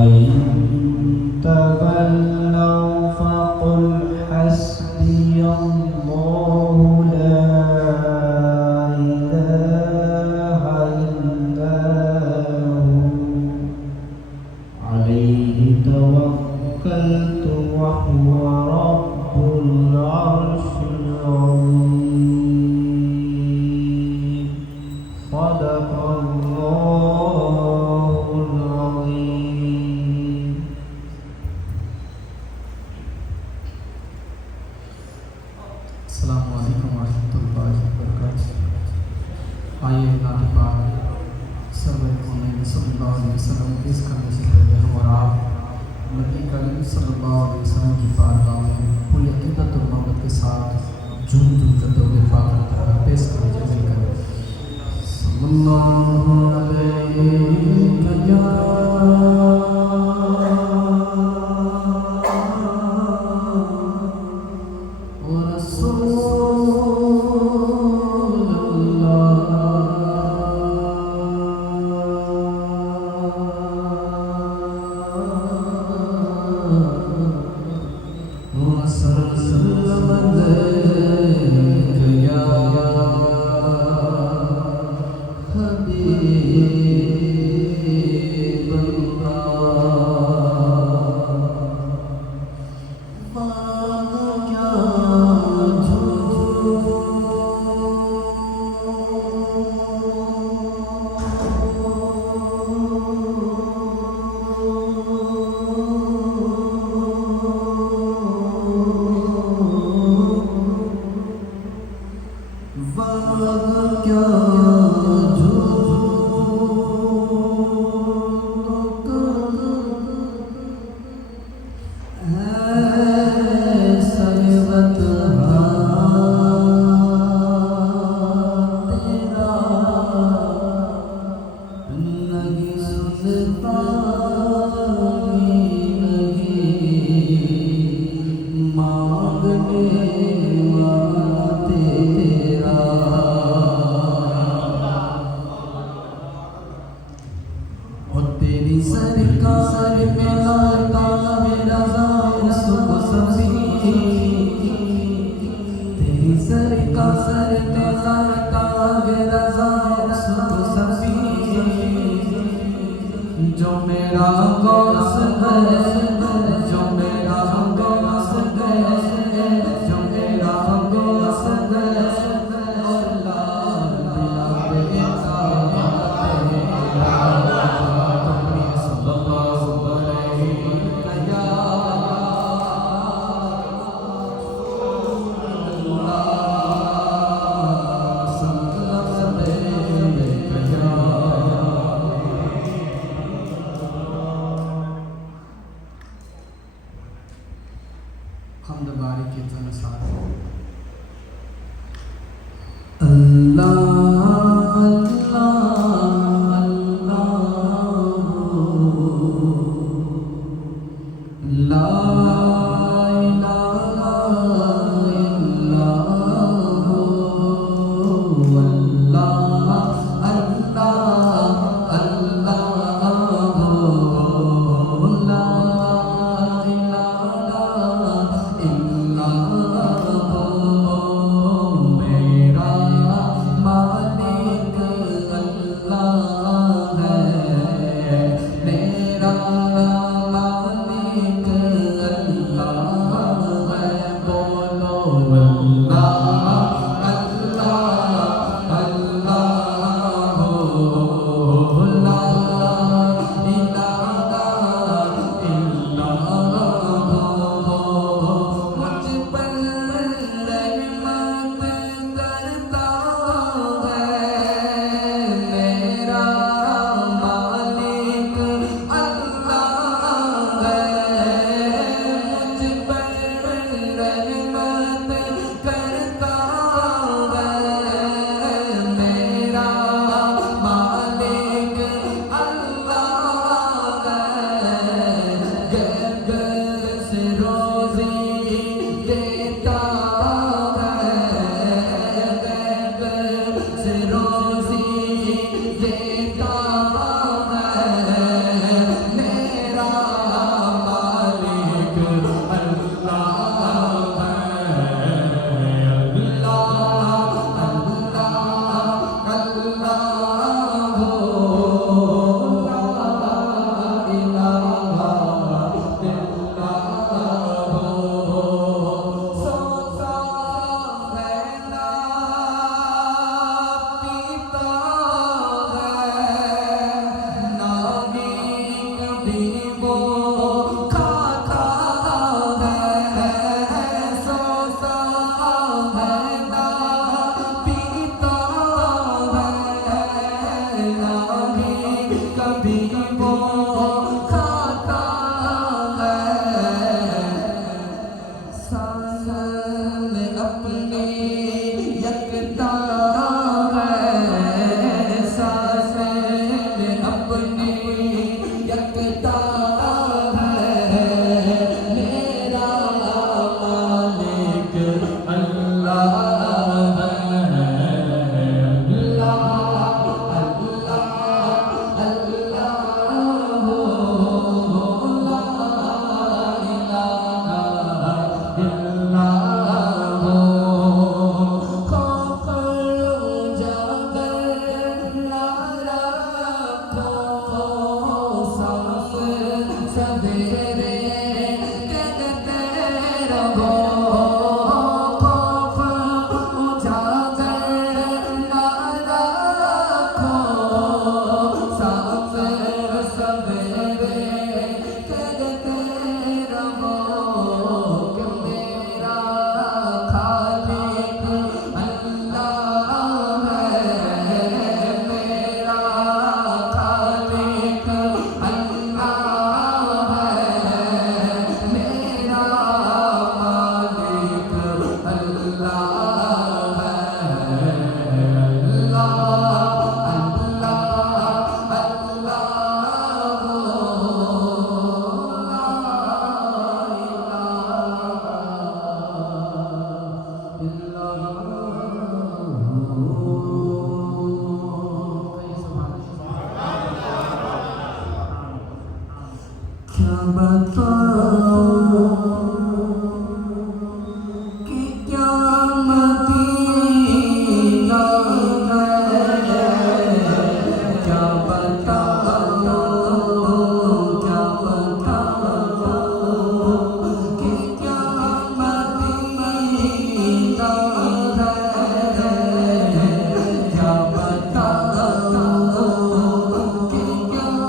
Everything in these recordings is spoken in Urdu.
وإن تولوا فقل حسبي الله لا إله إلا هو عليه توكلت وهو رب العرش العظيم صدق الله العظيم. السلام علیکم ورحمۃ اللہ وبرکاتہ. آئیے نعت پاک سرور کونین صلی اللہ علیہ وسلم پیش کرنے سے پہلے ہم اور آپ نبی کریم صلی اللہ علیہ وسلم کی بارگاہ میں پوری عقیدت اور محبت کے ساتھ جھوم جھوم کر درود پاک پیش کرنے جلدی کریں. صلی اللہ علیہ جو میرا غوث ہے جو میرا غوث ہے جو میرا غوث ہے حمد باری کے تن ساتھ اللہ اللہ اللہ کبھی وہ کھاتا ہے سوتا ہے نہ پیتا ہے نہیں کبھی وہ کھاتا ہے سالن اپنے یکتا ہے سالن اپنے یکتا ہے میرا مالک اللہ کیا بتاؤں کہ کیا مدینہ ہے کیا بتاؤں کیا بتاؤں کہ کیا مدینہ ہے کیا بتاؤں کہ کیا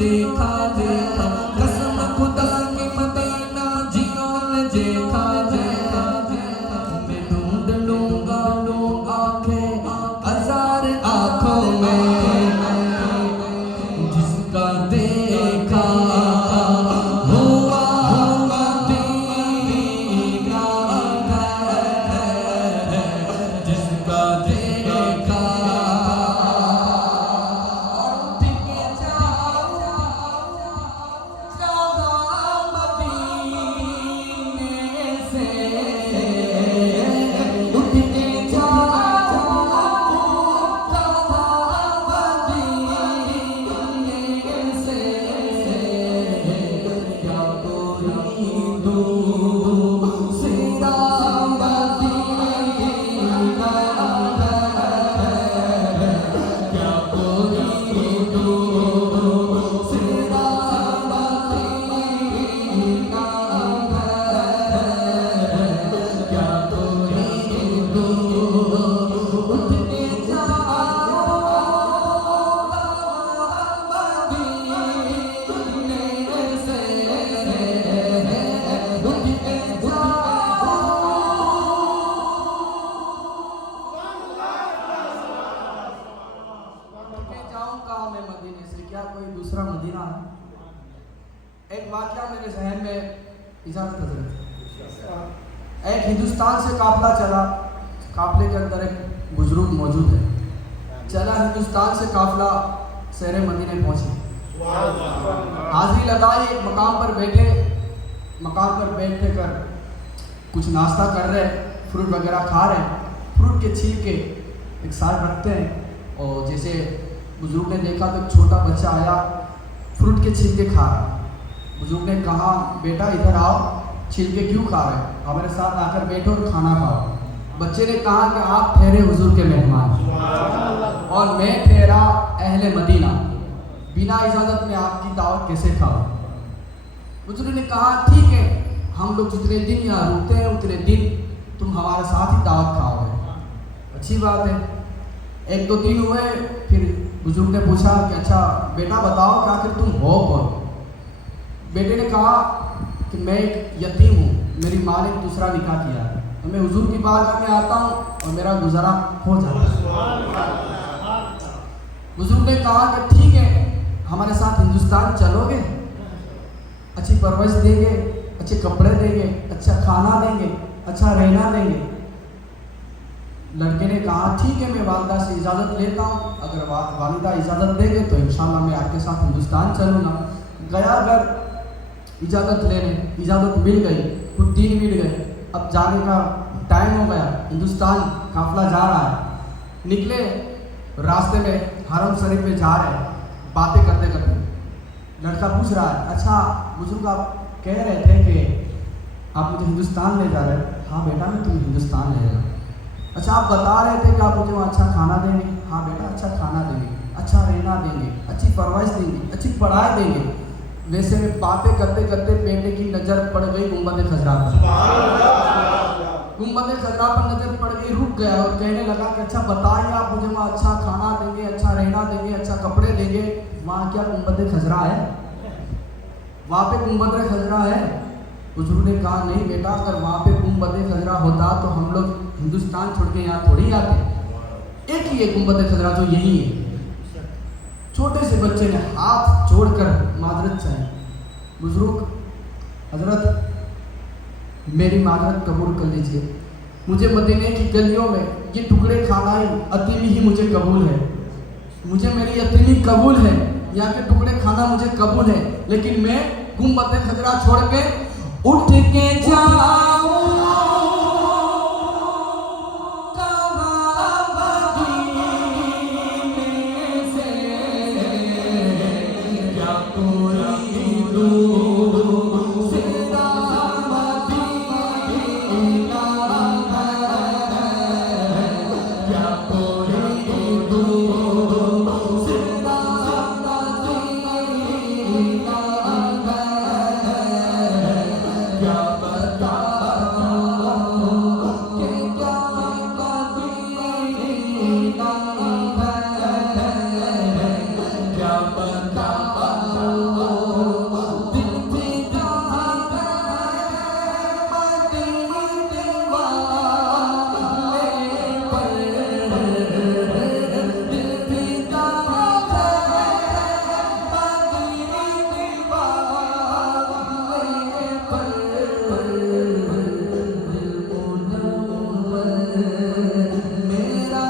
دیکھا دیکھا قسم خدا کی مدینہ جنہوں نے دیکھا دیکھا میں ڈھونڈ لوں گا آنکھیں ہزار آنکھوں میں جس کا دیکھا ہوا مدینہ ہے جس کا دیکھا اٹھ کے جاؤ کوئی دوسرا مدینہ ہے. ایک واقعہ میرے ذہن میں اجازت حضرت. ایک ہندوستان سے قافلہ چلا, قافلے کے اندر ایک بزرگ موجود ہے. چلا ہندوستان سے قافلہ شہر مدینے پہنچے. حاضری لگائی, ایک مقام پر بیٹھے, مقام پر بیٹھ کر کچھ ناشتہ کر رہے, فروٹ وغیرہ کھا رہے ہیں. فروٹ کے چھلکے ایک ساتھ رکھتے ہیں, اور جیسے بزرگ نے دیکھا تو ایک چھوٹا بچہ آیا, فروٹ کے چھلکے کھا رہا. بزرگ نے کہا بیٹا ادھر آؤ, چھلکے کیوں کھا رہے ہیں, ہمارے ساتھ آ کر بیٹھو اور کھانا کھاؤ. بچے نے کہا کہ آپ ٹھہرے حضور کے مہمان اور میں ٹھہرا اہل مدینہ, بنا اجازت میں آپ کی دعوت کیسے کھاؤ. بزرگ نے کہا ٹھیک ہے, ہم لوگ جتنے دن یہاں رکتے ہیں اتنے دن تم ہمارے ساتھ ہی دعوت کھاؤ گے. اچھی بات ہے. ایک دو دن ہوئے, پھر بزرگ نے پوچھا کہ اچھا بیٹا بتاؤ کہ آخر تم ہو کون. بیٹے نے کہا کہ میں ایک یتیم ہوں, میری ماں نے ایک دوسرا نکاح کیا ہے, تو میں حضور کی بارگاہ میں آتا ہوں اور میرا گزارا ہو جاتا ہے. بزرگ نے کہا کہ ٹھیک ہے, ہمارے ساتھ ہندوستان چلو گے, اچھی پرورش دیں گے, اچھے کپڑے دیں گے, اچھا کھانا دیں گے, اچھا رہنا دیں گے. لڑکے نے کہا ٹھیک ہے, میں والدہ سے اجازت لیتا ہوں, اگر والدہ اجازت دیں گے تو انشاءاللہ میں آپ کے ساتھ ہندوستان چلوں گا. گیا گھر اجازت لینے, اجازت مل گئی, کچھ دن مل گئے. اب جانے کا ٹائم ہو گیا, ہندوستان قافلہ جا رہا ہے. نکلے, راستے میں حرم شریف میں جا رہے, باتیں کرتے کرتے لڑکا پوچھ رہا ہے اچھا بزرگ آپ کہہ رہے تھے کہ آپ مجھے ہندوستان لے جا رہے ہیں. ہاں بیٹا میں تمہیں ہندوستان لے جا رہا ہوں. اچھا آپ بتا رہے تھے کہ آپ مجھے وہاں اچھا کھانا دیں گے. ہاں بیٹا اچھا کھانا دیں گے, اچھا رہنا دیں گے, اچھی پرورش دیں گے, اچھی پڑھائی دیں گے. ویسے میں باتیں کرتے کرتے بیٹے کی نظر پڑ گئی گنبد خضرا پر. گنبد خضرا پر نظر پڑ گئی, رک گیا اور کہنے لگا کہ اچھا بتائیے آپ مجھے وہاں اچھا کھانا دیں گے, اچھا رہنا دیں گے, اچھا کپڑے دیں گے, وہاں کیا گنبد خضرا ہے, وہاں پہ گنبد خضرا ہے. بزرگ نے کہا نہیں بیٹا, اگر وہاں پہ گنبد خضرا ہوتا تو ہم لوگ ہندوستان چھوڑ کے یہاں تھوڑی آتے. ایک ہی ہے گنبد خضرا جو یہی ہے. چھوٹے سے بچے نے ہاتھ جوڑ کر معذرت چاہی. بزرگ حضرت میری معذرت قبول کر لیجیے, مجھے مدینے کی گلیوں میں یہ ٹکڑے کھانا یتیمی ہی مجھے قبول ہے, مجھے میری یتیمی قبول ہے, یہاں کے ٹکڑے کھانا مجھے قبول ہے, لیکن میں گنبد خضرا چھوڑ کے اٹھ کے جاؤں میرا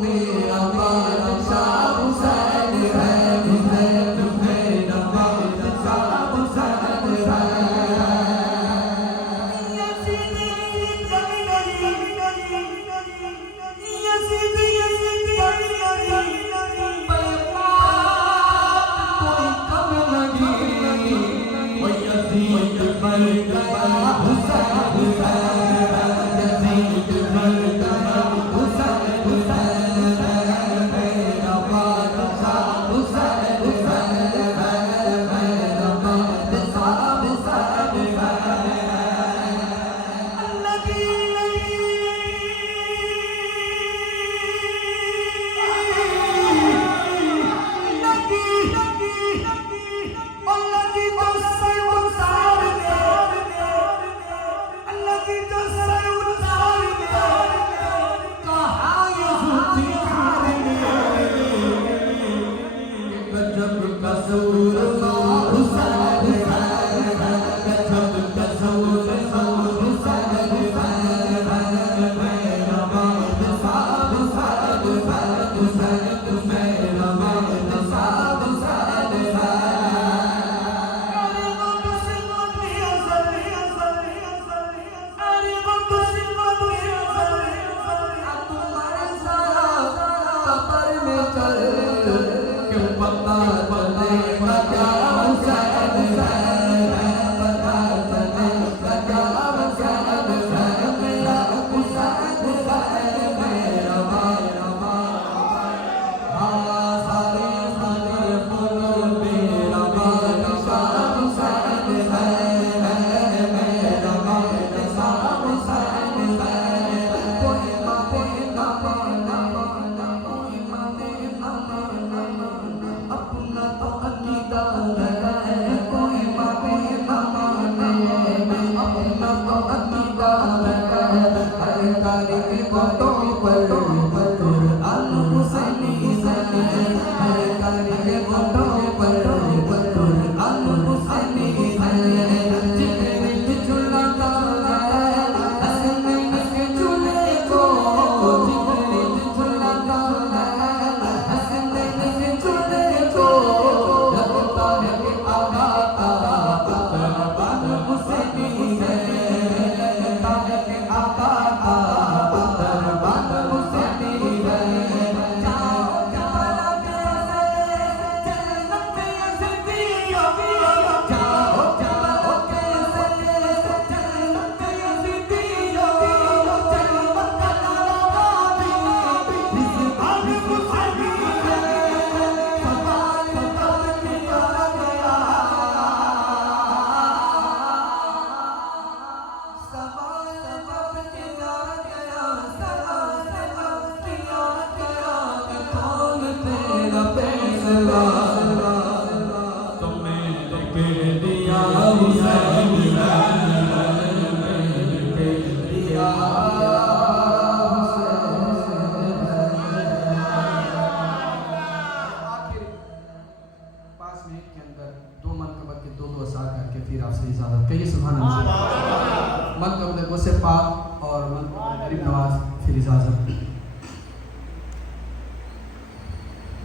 میرا بادشاہ حسین ہے حسین میرا بادشاہ حسین ہے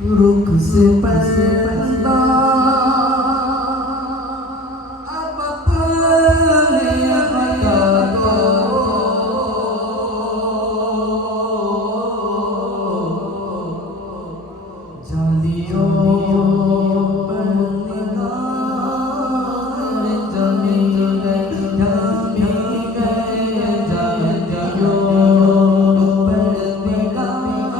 رخ سے پردہ اب اپنے ہٹا دو جانیوں پر نگاہ جمی گئے جانیوں پر نگاہ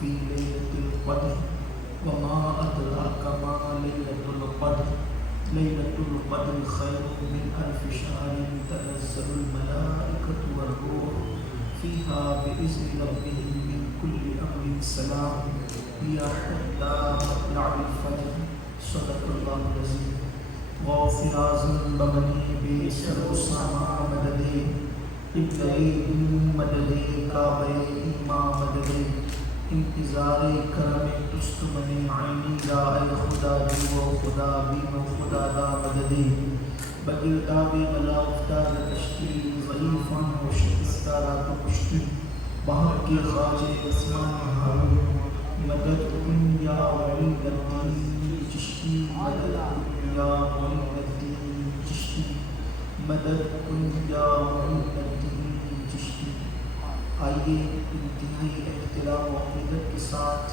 في ليلة القدر وما أدراك ما ليلة القدر ليلة القدر خير من ألف شهر تنزل الملائكة والروح فيها بإذن ربهم من كل أمر سلام هي حتى مطلع الفجر صدق الله العظيم غافر ذنب بني بسر أسامة مددي ابن مددي کعبہ امام مددی انتظار کرم تستمن عینی دا اے خدا جو خدا بیم خدا دا مددی بگرداب غلا افتاد کشتی ضعیفا و شکستہ رات کشتی بہر کے خواجہ عثمان ہارون مدد کن یا ولی الدین چشتی مدد کن یا ولی الدین چشتی مدد کن یا ولی الدین چشتی. آئیے انتہائی احترام و عقیدت کے ساتھ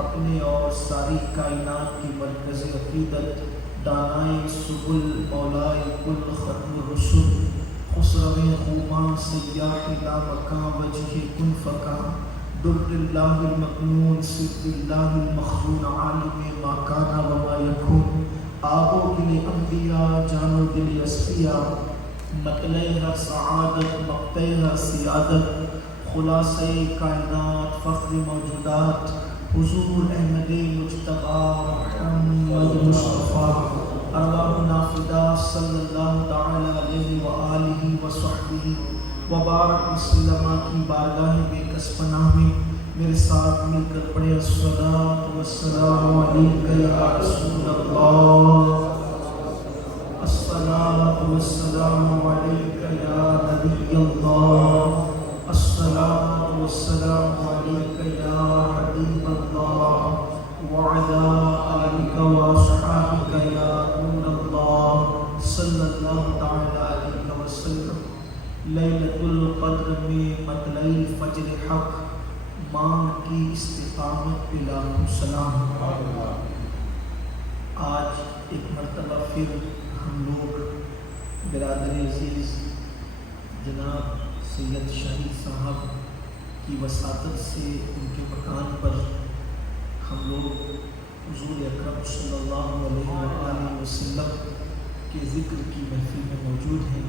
اپنے اور ساری کائنات کی مرکز عقیدت دانائے سبل مولائے کل ختم رسول خسرو خوباں سیاح لامکاں وجہ کن فکاں در اللہ المکنون سر اللہ المخزون عالم ما کان و ما یکون آب و دل انبیاء جان و دل اصفیاء مطلع ہر سعادت مقطع ہر سیادت خلاصہ کائنات فخر موجودات حضور احمد مجتبی محمد مصطفیٰ ارواحنا فدا صلی اللہ تعالی علیہ وآلہ وصحبہ وبارک وسلم کی بارگاہ بے کس پناہ میں میرے ساتھ مل کر پڑھے الصلاۃ والسلام علیکہ یا رسول اللہ الصلاۃ والسلام علیکہ یا نبی اللہ الصلاۃ والسلام علیکہ یا حبیب اللہ وعلی آلک واصحابک یا نور اللہ صلی اللہ تعالی علیہ وسلم۔ لیلۃ القدر میں مطلع فجر حق مانگ کی استقامت پہ لاکھوں سلام۔ آج ایک مرتبہ پھر ہم لوگ برادر عزیز جناب سید شہید صاحب کی وساطت سے ان کے مکان پر ہم لوگ حضور اکرم صلی اللہ علیہ وآلہ وسلم کے ذکر کی محفل میں موجود ہیں۔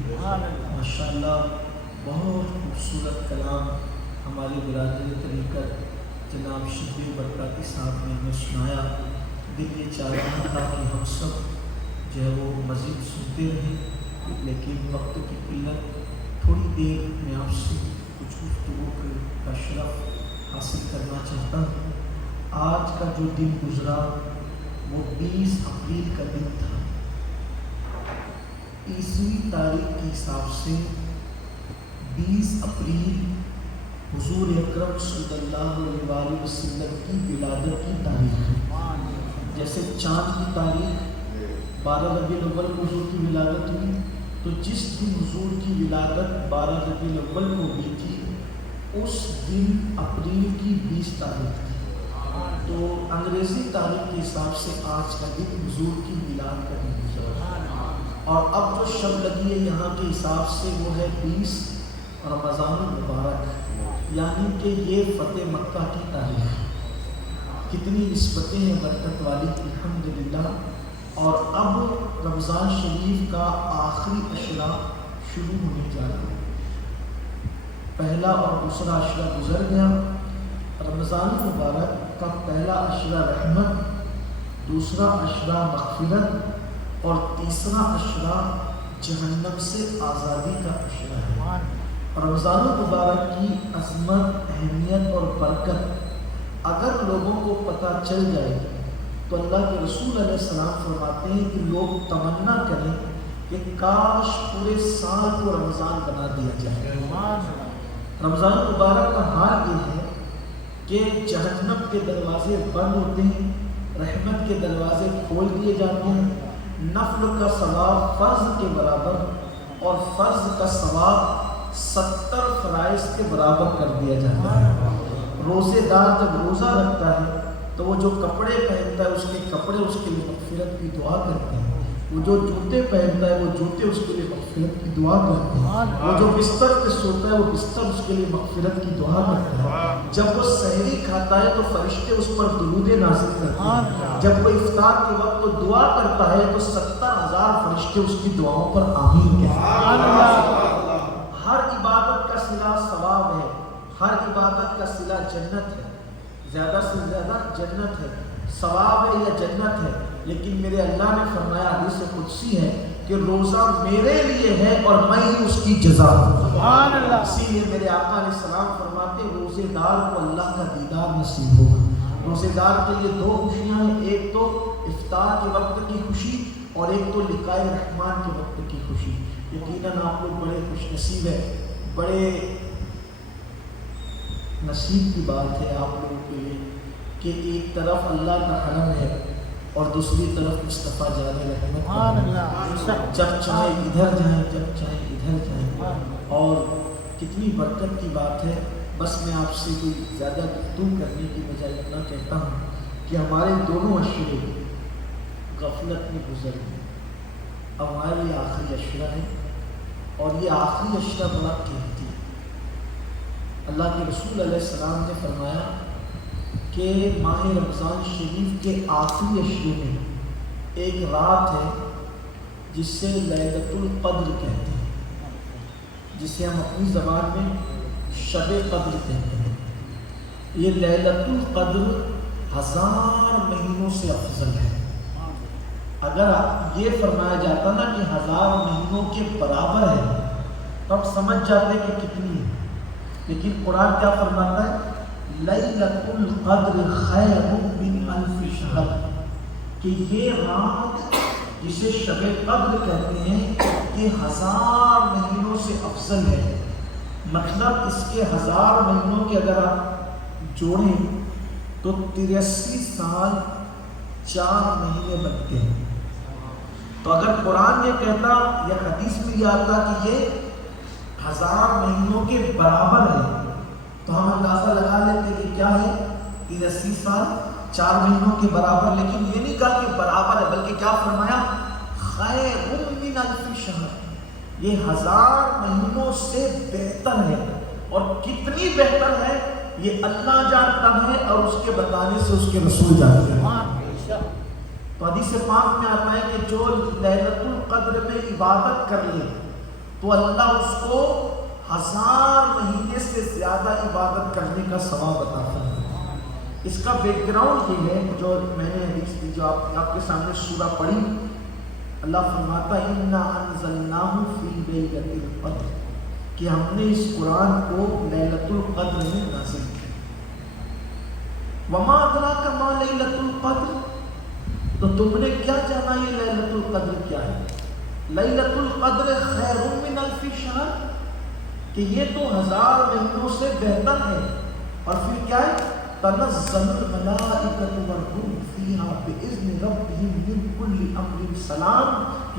ماشاءاللہ بہت خوبصورت کلام ہمارے برادر طریقت جناب شبیر برکاتی صاحب نے ہمیں سنایا۔ دل یہ چاہ رہا تھا کہ ہم سب جو ہے وہ مزید سنتے رہیں، لیکن وقت کی قلت، تھوڑی دیر میں آپ سے کچھ گفتگو کا شرف حاصل کرنا چاہتا ہوں۔ آج کا جو دن گزرا وہ 20 اپریل کا دن تھا۔ عیسوی تاریخ کے حساب سے 20 اپریل حضور اکرم صلی اللہ علیہ وآلہ وسلم کی ولادت کی تاریخ ہے۔ جیسے چاند کی تاریخ 12 ربیع الاول کو حضور کی ولادت ہوئی، تو جس دن حضور کی ولادت 12 ربیع الاول کو ہوئی تھی اس دن اپریل کی 20 تاریخ تھی۔ تو انگریزی تاریخ کے حساب سے آج کا دن حضور کی میلاد کا دن گزرا، اور اب جو شب لگی ہے یہاں کے حساب سے وہ ہے 20 رمضان المبارک، یعنی کہ یہ فتح مکہ کی تاریخ۔ کتنی نسبتیں ہیں برکت والی الحمدللہ۔ اور اب رمضان شریف کا آخری عشرہ شروع ہونے جا رہا ہے۔ پہلا اور دوسرا عشرہ گزر گیا۔ رمضان المبارک کا پہلا عشرہ رحمت، دوسرا عشرہ مغفرت اور تیسرا عشرہ جہنم سے آزادی کا عشرہ ہے۔ رمضان المبارک کی عظمت، اہمیت اور برکت اگر لوگوں کو پتہ چل جائے تو اللہ کے رسول علیہ السلام فرماتے ہیں کہ لوگ تمنا کریں کہ کاش پورے سال کو رمضان بنا دیا جائے۔ رمضان المبارک کا حال یہ ہے کہ جہنم کے دروازے بند ہوتے ہیں، رحمت کے دروازے کھول دیے جاتے ہیں، نفل کا ثواب فرض کے برابر اور فرض کا ثواب 70 فرائض کے برابر کر دیا جاتا ہے۔ روزے دار جب روزہ رکھتا ہے تو وہ جو کپڑے پہنتا ہے اس کے کپڑے اس کے لیے مغفرت کی دعا کرتے ہیں، وہ جو جوتے پہنتا ہے وہ جوتے اس کے لیے مغفرت کی دعا کرتے ہیں، وہ جو بستر پہ سوتا ہے وہ بستر اس کے لیے مغفرت کی دعا کرتا ہے۔ جب وہ سحری کھاتا ہے تو فرشتے اس پر درود نازل کرتے ہیں، جب وہ افطار کے وقت وہ دعا کرتا ہے تو 70,000 فرشتے اس کی دعاؤں پر آمین کہتے ہیں۔ ہر عبادت کا صلہ ثواب ہے، ہر عبادت کا صلہ جنت ہے، زیادہ سے زیادہ جنت ہے، ثواب ہے یا جنت ہے۔ لیکن میرے اللہ نے فرمایا، حدیث قدسی ہے کہ روزہ میرے لیے ہے اور میں ہی اس کی جزا ہوں۔ اسی لیے میرے آقا علیہ السلام فرماتے روزے دار کو اللہ کا دیدار نصیب ہوگا۔ روزے دار کے لیے 2 خوشیاں ہیں، ایک تو افطار کے وقت کی خوشی اور ایک تو لقاء رحمان کے وقت کی خوشی۔ یقیناً آپ لوگ بڑے خوش نصیب ہیں، بڑے نصیب کی بات ہے آپ لوگوں کے لیے کہ ایک طرف اللہ کا حرم ہے اور دوسری طرف مصطفیٰ جان رحمت، جب چاہے ادھر جائیں جب چاہے ادھر جائیں، اور کتنی برکت کی بات ہے۔ بس میں آپ سے کوئی زیادہ گفتگو کرنے کی بجائے اتنا کہتا ہوں کہ ہمارے دونوں عشرے غفلت میں گزر گئے، اب ہمارے لیے آخری عشرہ ہے اور یہ آخری عشرہ بڑا قیمتی ہے۔ اللہ کے رسول علیہ السلام نے فرمایا کہ ماہ رمضان شریف کے آخری عشرے میں ایک رات ہے جس سے لیلۃ القدر کہتے ہیں، جسے ہم اپنی زبان میں شب قدر کہتے ہیں۔ یہ لیلۃ القدر 1000 مہینوں سے افضل ہے۔ اگر یہ فرمایا جاتا نا کہ 1000 مہینوں کے برابر ہے تو آپ سمجھ جاتے کہ کتنی ہے، لیکن قرآن کیا فرماتا ہے؟ لیلۃ القدر خیر من الف شہر، کہ یہ رات جسے شب قدر کہتے ہیں یہ 1000 مہینوں سے افضل ہے۔ مطلب اس کے 1000 مہینوں کے اگر آپ جوڑیں تو 83 سال 4 مہینے بنتے ہیں۔ تو اگر قرآن یہ کہتا یا حدیث میں یہ آتا کہ یہ 1000 مہینوں کے برابر ہے تو ہم اندازہ لگا لیتے کہ کیا ہے، 83 سال 4 مہینوں کے برابر۔ لیکن یہ نہیں کہا کہ برابر ہے، بلکہ کیا فرمایا؟ خیر من الف شہر، یہ 1000 مہینوں سے بہتر ہے۔ اور کتنی بہتر ہے یہ اللہ جانتا ہے اور اس کے بتانے سے اس کے رسول جانتے ہیں۔ تو حدیث پاک میں آتا ہے کہ جو لیلۃ القدر میں عبادت کر لے تو اللہ اس کو 1000 مہینے سے زیادہ عبادت کرنے کا ثواب عطا فرماتا ہے۔ اس کا بیک گراؤنڈ یہ ہے جو میں نے حدیث کی، جو آپ کے سامنے سورہ پڑھی، اللہ فرماتا ہے اِنَّا أَنزَلْنَاهُ فِي لَيْلَةِ الْقَدْرِ، کہ ہم نے اس قرآن کو لیلۃ القدر میں نازل کیا۔ وَمَا أَدْرَاكَ مَا لَيْلَةُ الْقَدْرِ، تو تم نے کیا جانا یہ لیلۃ القدر کیا ہے؟ لیلۃ القدر خیر من الف شہر، کہ یہ تو 1000 مہینوں سے بہتر ہے۔ اور پھر کیا ہے؟ تنزل الملائکۃ والروح فیہا باذن ربہم من کل امر سلام،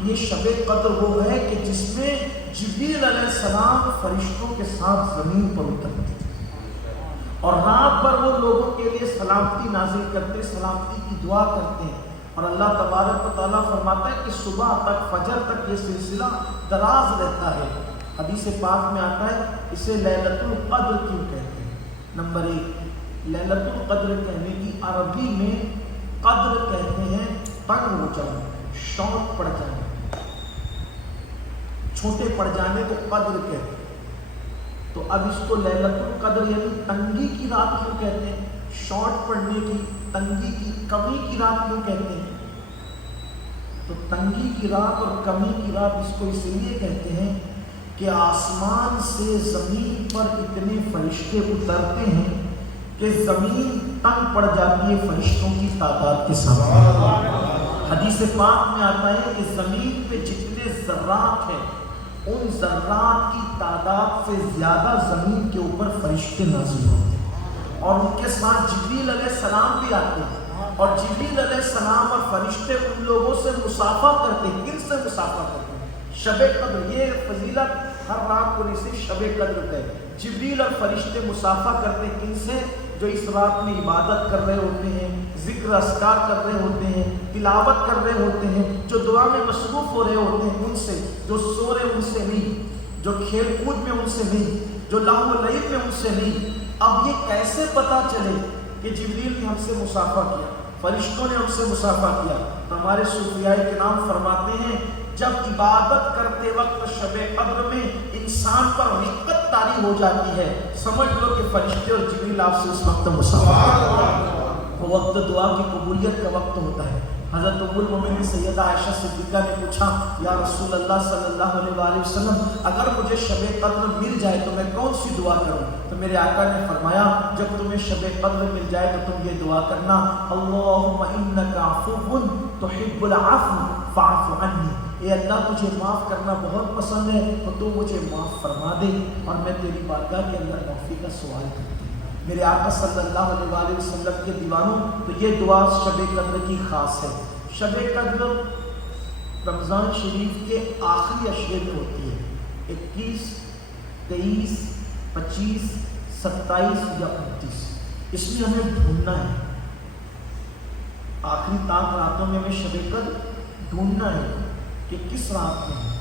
یہ شب قدر وہ ہے کہ جس میں جبریل علیہ السلام فرشتوں کے ساتھ زمین پر اترتے ہیں اور رات بھر وہ لوگوں کے لیے سلامتی نازل کرتے، سلامتی کی دعا کرتے ہیں۔ اور اللہ تبارک و تعالیٰ فرماتا ہے کہ صبح تک، فجر تک یہ سلسلہ دراز رہتا ہے۔ حدیث پاک میں آتا ہے اسے لیلۃ القدر کیوں کہتے ہیں؟ نمبر 1، لیلۃ القدر کہنے کی عربی میں قدر کہتے ہیں تنگ ہو جانا، شارٹ پڑ جانا، چھوٹے پڑ جانے کو قدر کہتے ہیں۔ تو اب اس کو لیلۃ القدر یعنی تنگی کی رات کیوں کہتے ہیں؟ شارٹ پڑنے کی، تنگی کی، کمی کی رات کیوں کہتے ہیں؟ تو تنگی کی رات اور کمی کی رات اس کو اس لیے کہتے ہیں کہ آسمان سے زمین پر اتنے فرشتے اترتے ہیں کہ زمین تنگ پڑ جاتی ہے فرشتوں کی تعداد کے سامنے۔ حدیث پاک میں آتا ہے کہ زمین پہ جتنے ذرات ہیں ان ذرات کی تعداد سے زیادہ زمین کے اوپر فرشتے نازل ہوتے ہیں، اور ان کے ساتھ جبریل علیہ السلام بھی آتے ہیں، اور جبریل علیہ السلام اور فرشتے ان لوگوں سے مصافحہ کرتے ہیں۔ کن سے مصافحہ کرتے ہیں؟ شب قدر، یہ فضیلت ہر رات کو نہیں صرف شب قدر ہے۔ جبریل اور فرشتے مصافحہ کرتے ہیں کن سے؟ جو اس رات میں عبادت کر رہے ہوتے ہیں، ذکر اذکار کر رہے ہوتے ہیں، تلاوت کر رہے ہوتے ہیں، جو دعا میں مصروف ہو رہے ہوتے ہیں ان سے، جو سو رہے ان سے نہیں، جو کھیل کود میں ان سے نہیں، جو لہو و لعب میں ان سے نہیں۔ اب یہ کیسے پتا چلے کہ جبریل نے ہم سے مصافحہ کیا، فرشتوں نے ہم سے مصافحہ کیا؟ تو ہمارے صوفیاء کرام فرماتے ہیں جب عبادت کرتے وقت شب قدر میں انسان پر رقت طاری ہو جاتی ہے، سمجھ لو کہ فرشتے اور جبریل آپ سے اس وقت مصافحہ کرتے ہیں۔ وہ وقت دعا کی قبولیت کا وقت ہوتا ہے۔ حضرت ام المومنین سیدہ عائشہ صدیقہ نے پوچھا یا رسول اللہ صلی اللہ علیہ وآلہ وسلم، اگر مجھے شب قدر مل جائے تو میں کون سی دعا کروں؟ تو میرے آقا نے فرمایا جب تمہیں شب قدر مل جائے تو تم یہ دعا کرنا، اللہم انک عفو تحب العفو فاعف عنی، اے اللہ تجھے معاف کرنا بہت پسند ہے تو تو مجھے معاف فرما دے اور میں تیری بارگاہ کے اندر معافی کا سوال کرتی ہوں۔ میرے آقا صلی اللہ علیہ وآلہ وسلم کے دیوانوں، تو یہ دعا شب قدر کی خاص ہے۔ شب قدر رمضان شریف کے آخری عشرے میں ہوتی ہے، 21، 23، 25، 27 یا 29۔ اس میں ہمیں ڈھونڈنا ہے، آخری تاک راتوں میں ہمیں شب قدر ڈھونڈنا ہے کہ کس رات میں ہے،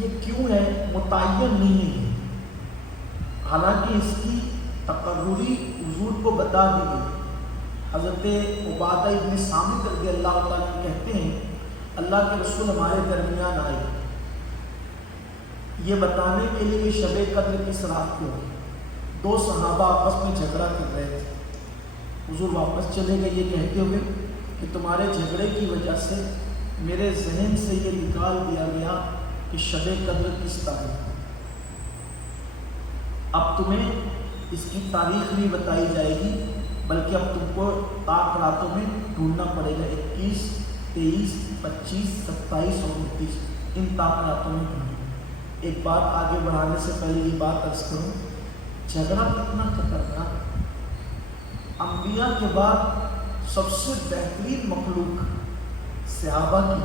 یہ کیوں ہے، متعین نہیں ہے۔ حالانکہ اس کی تقرری حضور کو بتا دی گئی۔ حضرت عبادہ ابن صامت رضی اللہ تعالیٰ کہتے ہیں اللہ کے رسول ہمارے درمیان آئے یہ بتانے کے لیے کہ شب قدر کس رات کو ہے۔ دو صحابہ آپس میں جھگڑا کر رہے تھے، حضور واپس چلے گئے یہ کہتے ہوئے کہ تمہارے جھگڑے کی وجہ سے میرے ذہن سے یہ نکال دیا گیا کہ شب قدر کس تاریخ ہے۔ اب تمہیں اس کی تاریخ نہیں بتائی جائے گی بلکہ اب تم کو طاق راتوں میں ڈھونڈنا پڑے گا، 21، 23، 25، 27 اور 29 ان طاق راتوں میں ڈھونڈنا۔ ایک بات آگے بڑھانے سے پہلے یہ بات عرض کروں، جھگڑا کتنا خطرناک۔ انبیاء کے بعد سب سے بہترین مخلوق صحابہ کی،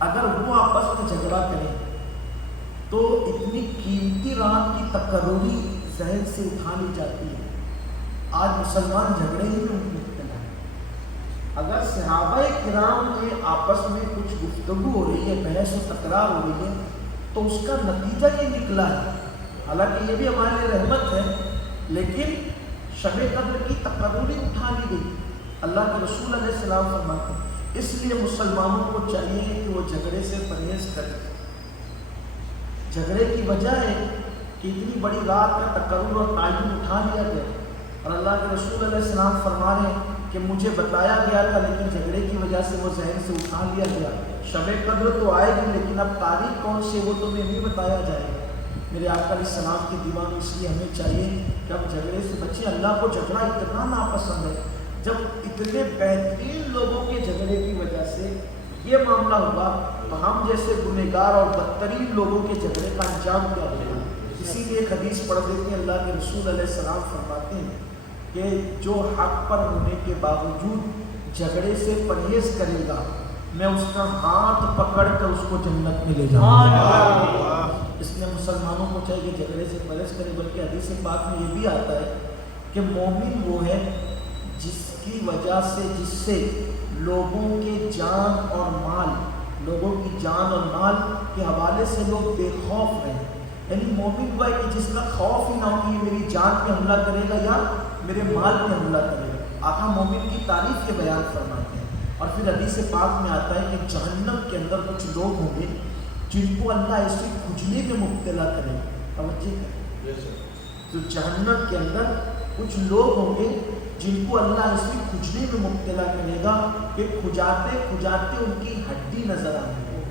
اگر وہ آپس میں جھگڑا کریں تو اتنی قیمتی رات کی تقرری ذہن سے اٹھا لی جاتی ہے۔ آج مسلمان جھگڑے ہی میں مبتلا ہے۔ اگر صحابہ کرام کے آپس میں کچھ گفتگو ہو رہی ہے، بحث و تکرار ہو رہی ہے تو اس کا نتیجہ یہ نکلا ہے، حالانکہ یہ بھی ہمارے لیے رحمت ہے، لیکن شب قدر کی تقرری اٹھا لی گئی۔ اللہ کے رسول علیہ السلام فرماتے ہیں اس لیے مسلمانوں کو چاہیے کہ وہ جھگڑے سے پرہیز کریں۔ جھگڑے کی وجہ ہے کہ اتنی بڑی رات میں تقرر اور تعین اٹھا لیا گیا، اور اللہ کے رسول علیہ السلام فرما رہے ہیں کہ مجھے بتایا گیا تھا لیکن جھگڑے کی وجہ سے وہ ذہن سے اٹھا لیا گیا۔ شب قدر تو آئے گی لیکن اب تاریخ کون سی وہ تمہیں نہیں بتایا جائے گا۔ میرے آقا علیہ السلام کی دیوان، اس لیے ہمیں چاہیے کہ ہم جھگڑے سے بچیں۔ اللہ کو جھگڑا اتنا ناپسند ہے، جب اتنے بہترین لوگوں کے جھگڑے کی وجہ سے یہ معاملہ ہوا تو ہم جیسے گنہگار اور بدترین لوگوں کے جھگڑے کا انجام کیا ہوگا۔ اسی لیے ایک حدیث پڑھ دیتے ہیں، اللہ کے رسول علیہ السلام فرماتے ہیں کہ جو حق پر ہونے کے باوجود جھگڑے سے پرہیز کرے گا میں اس کا ہاتھ پکڑ کر اس کو جنت میں لے جاؤں گا۔ اس لیے مسلمانوں کو چاہیے کہ جھگڑے سے پرہیز کرے، بلکہ حدیث پاک میں یہ بھی آتا ہے کہ مومن وہ ہے جس کی وجہ سے، جس سے لوگوں کے جان اور مال، لوگوں کی جان اور مال کے حوالے سے لوگ بے خوف رہیں۔ یعنی مومن وہ ہے کہ جس کا خوف ہی نہ ہو کہ یہ میری جان پہ حملہ کرے گا یا میرے مال پہ حملہ کرے گا۔ آقا مومن کی تعریف کے بیان فرماتے ہیں۔ اور پھر حدیث پاک میں آتا ہے کہ جہنم کے اندر کچھ لوگ ہوں گے جن کو اللہ ایسی کھجلی میں مبتلا کرے گا۔ توجہ کریں، تو جہنم کے اندر کچھ لوگ ہوں گے جن کو اللہ ایسی کھجلی میں مبتلا کرے گا کہ کھجاتے کھجاتے ان کی ہڈی نظر آئے گی۔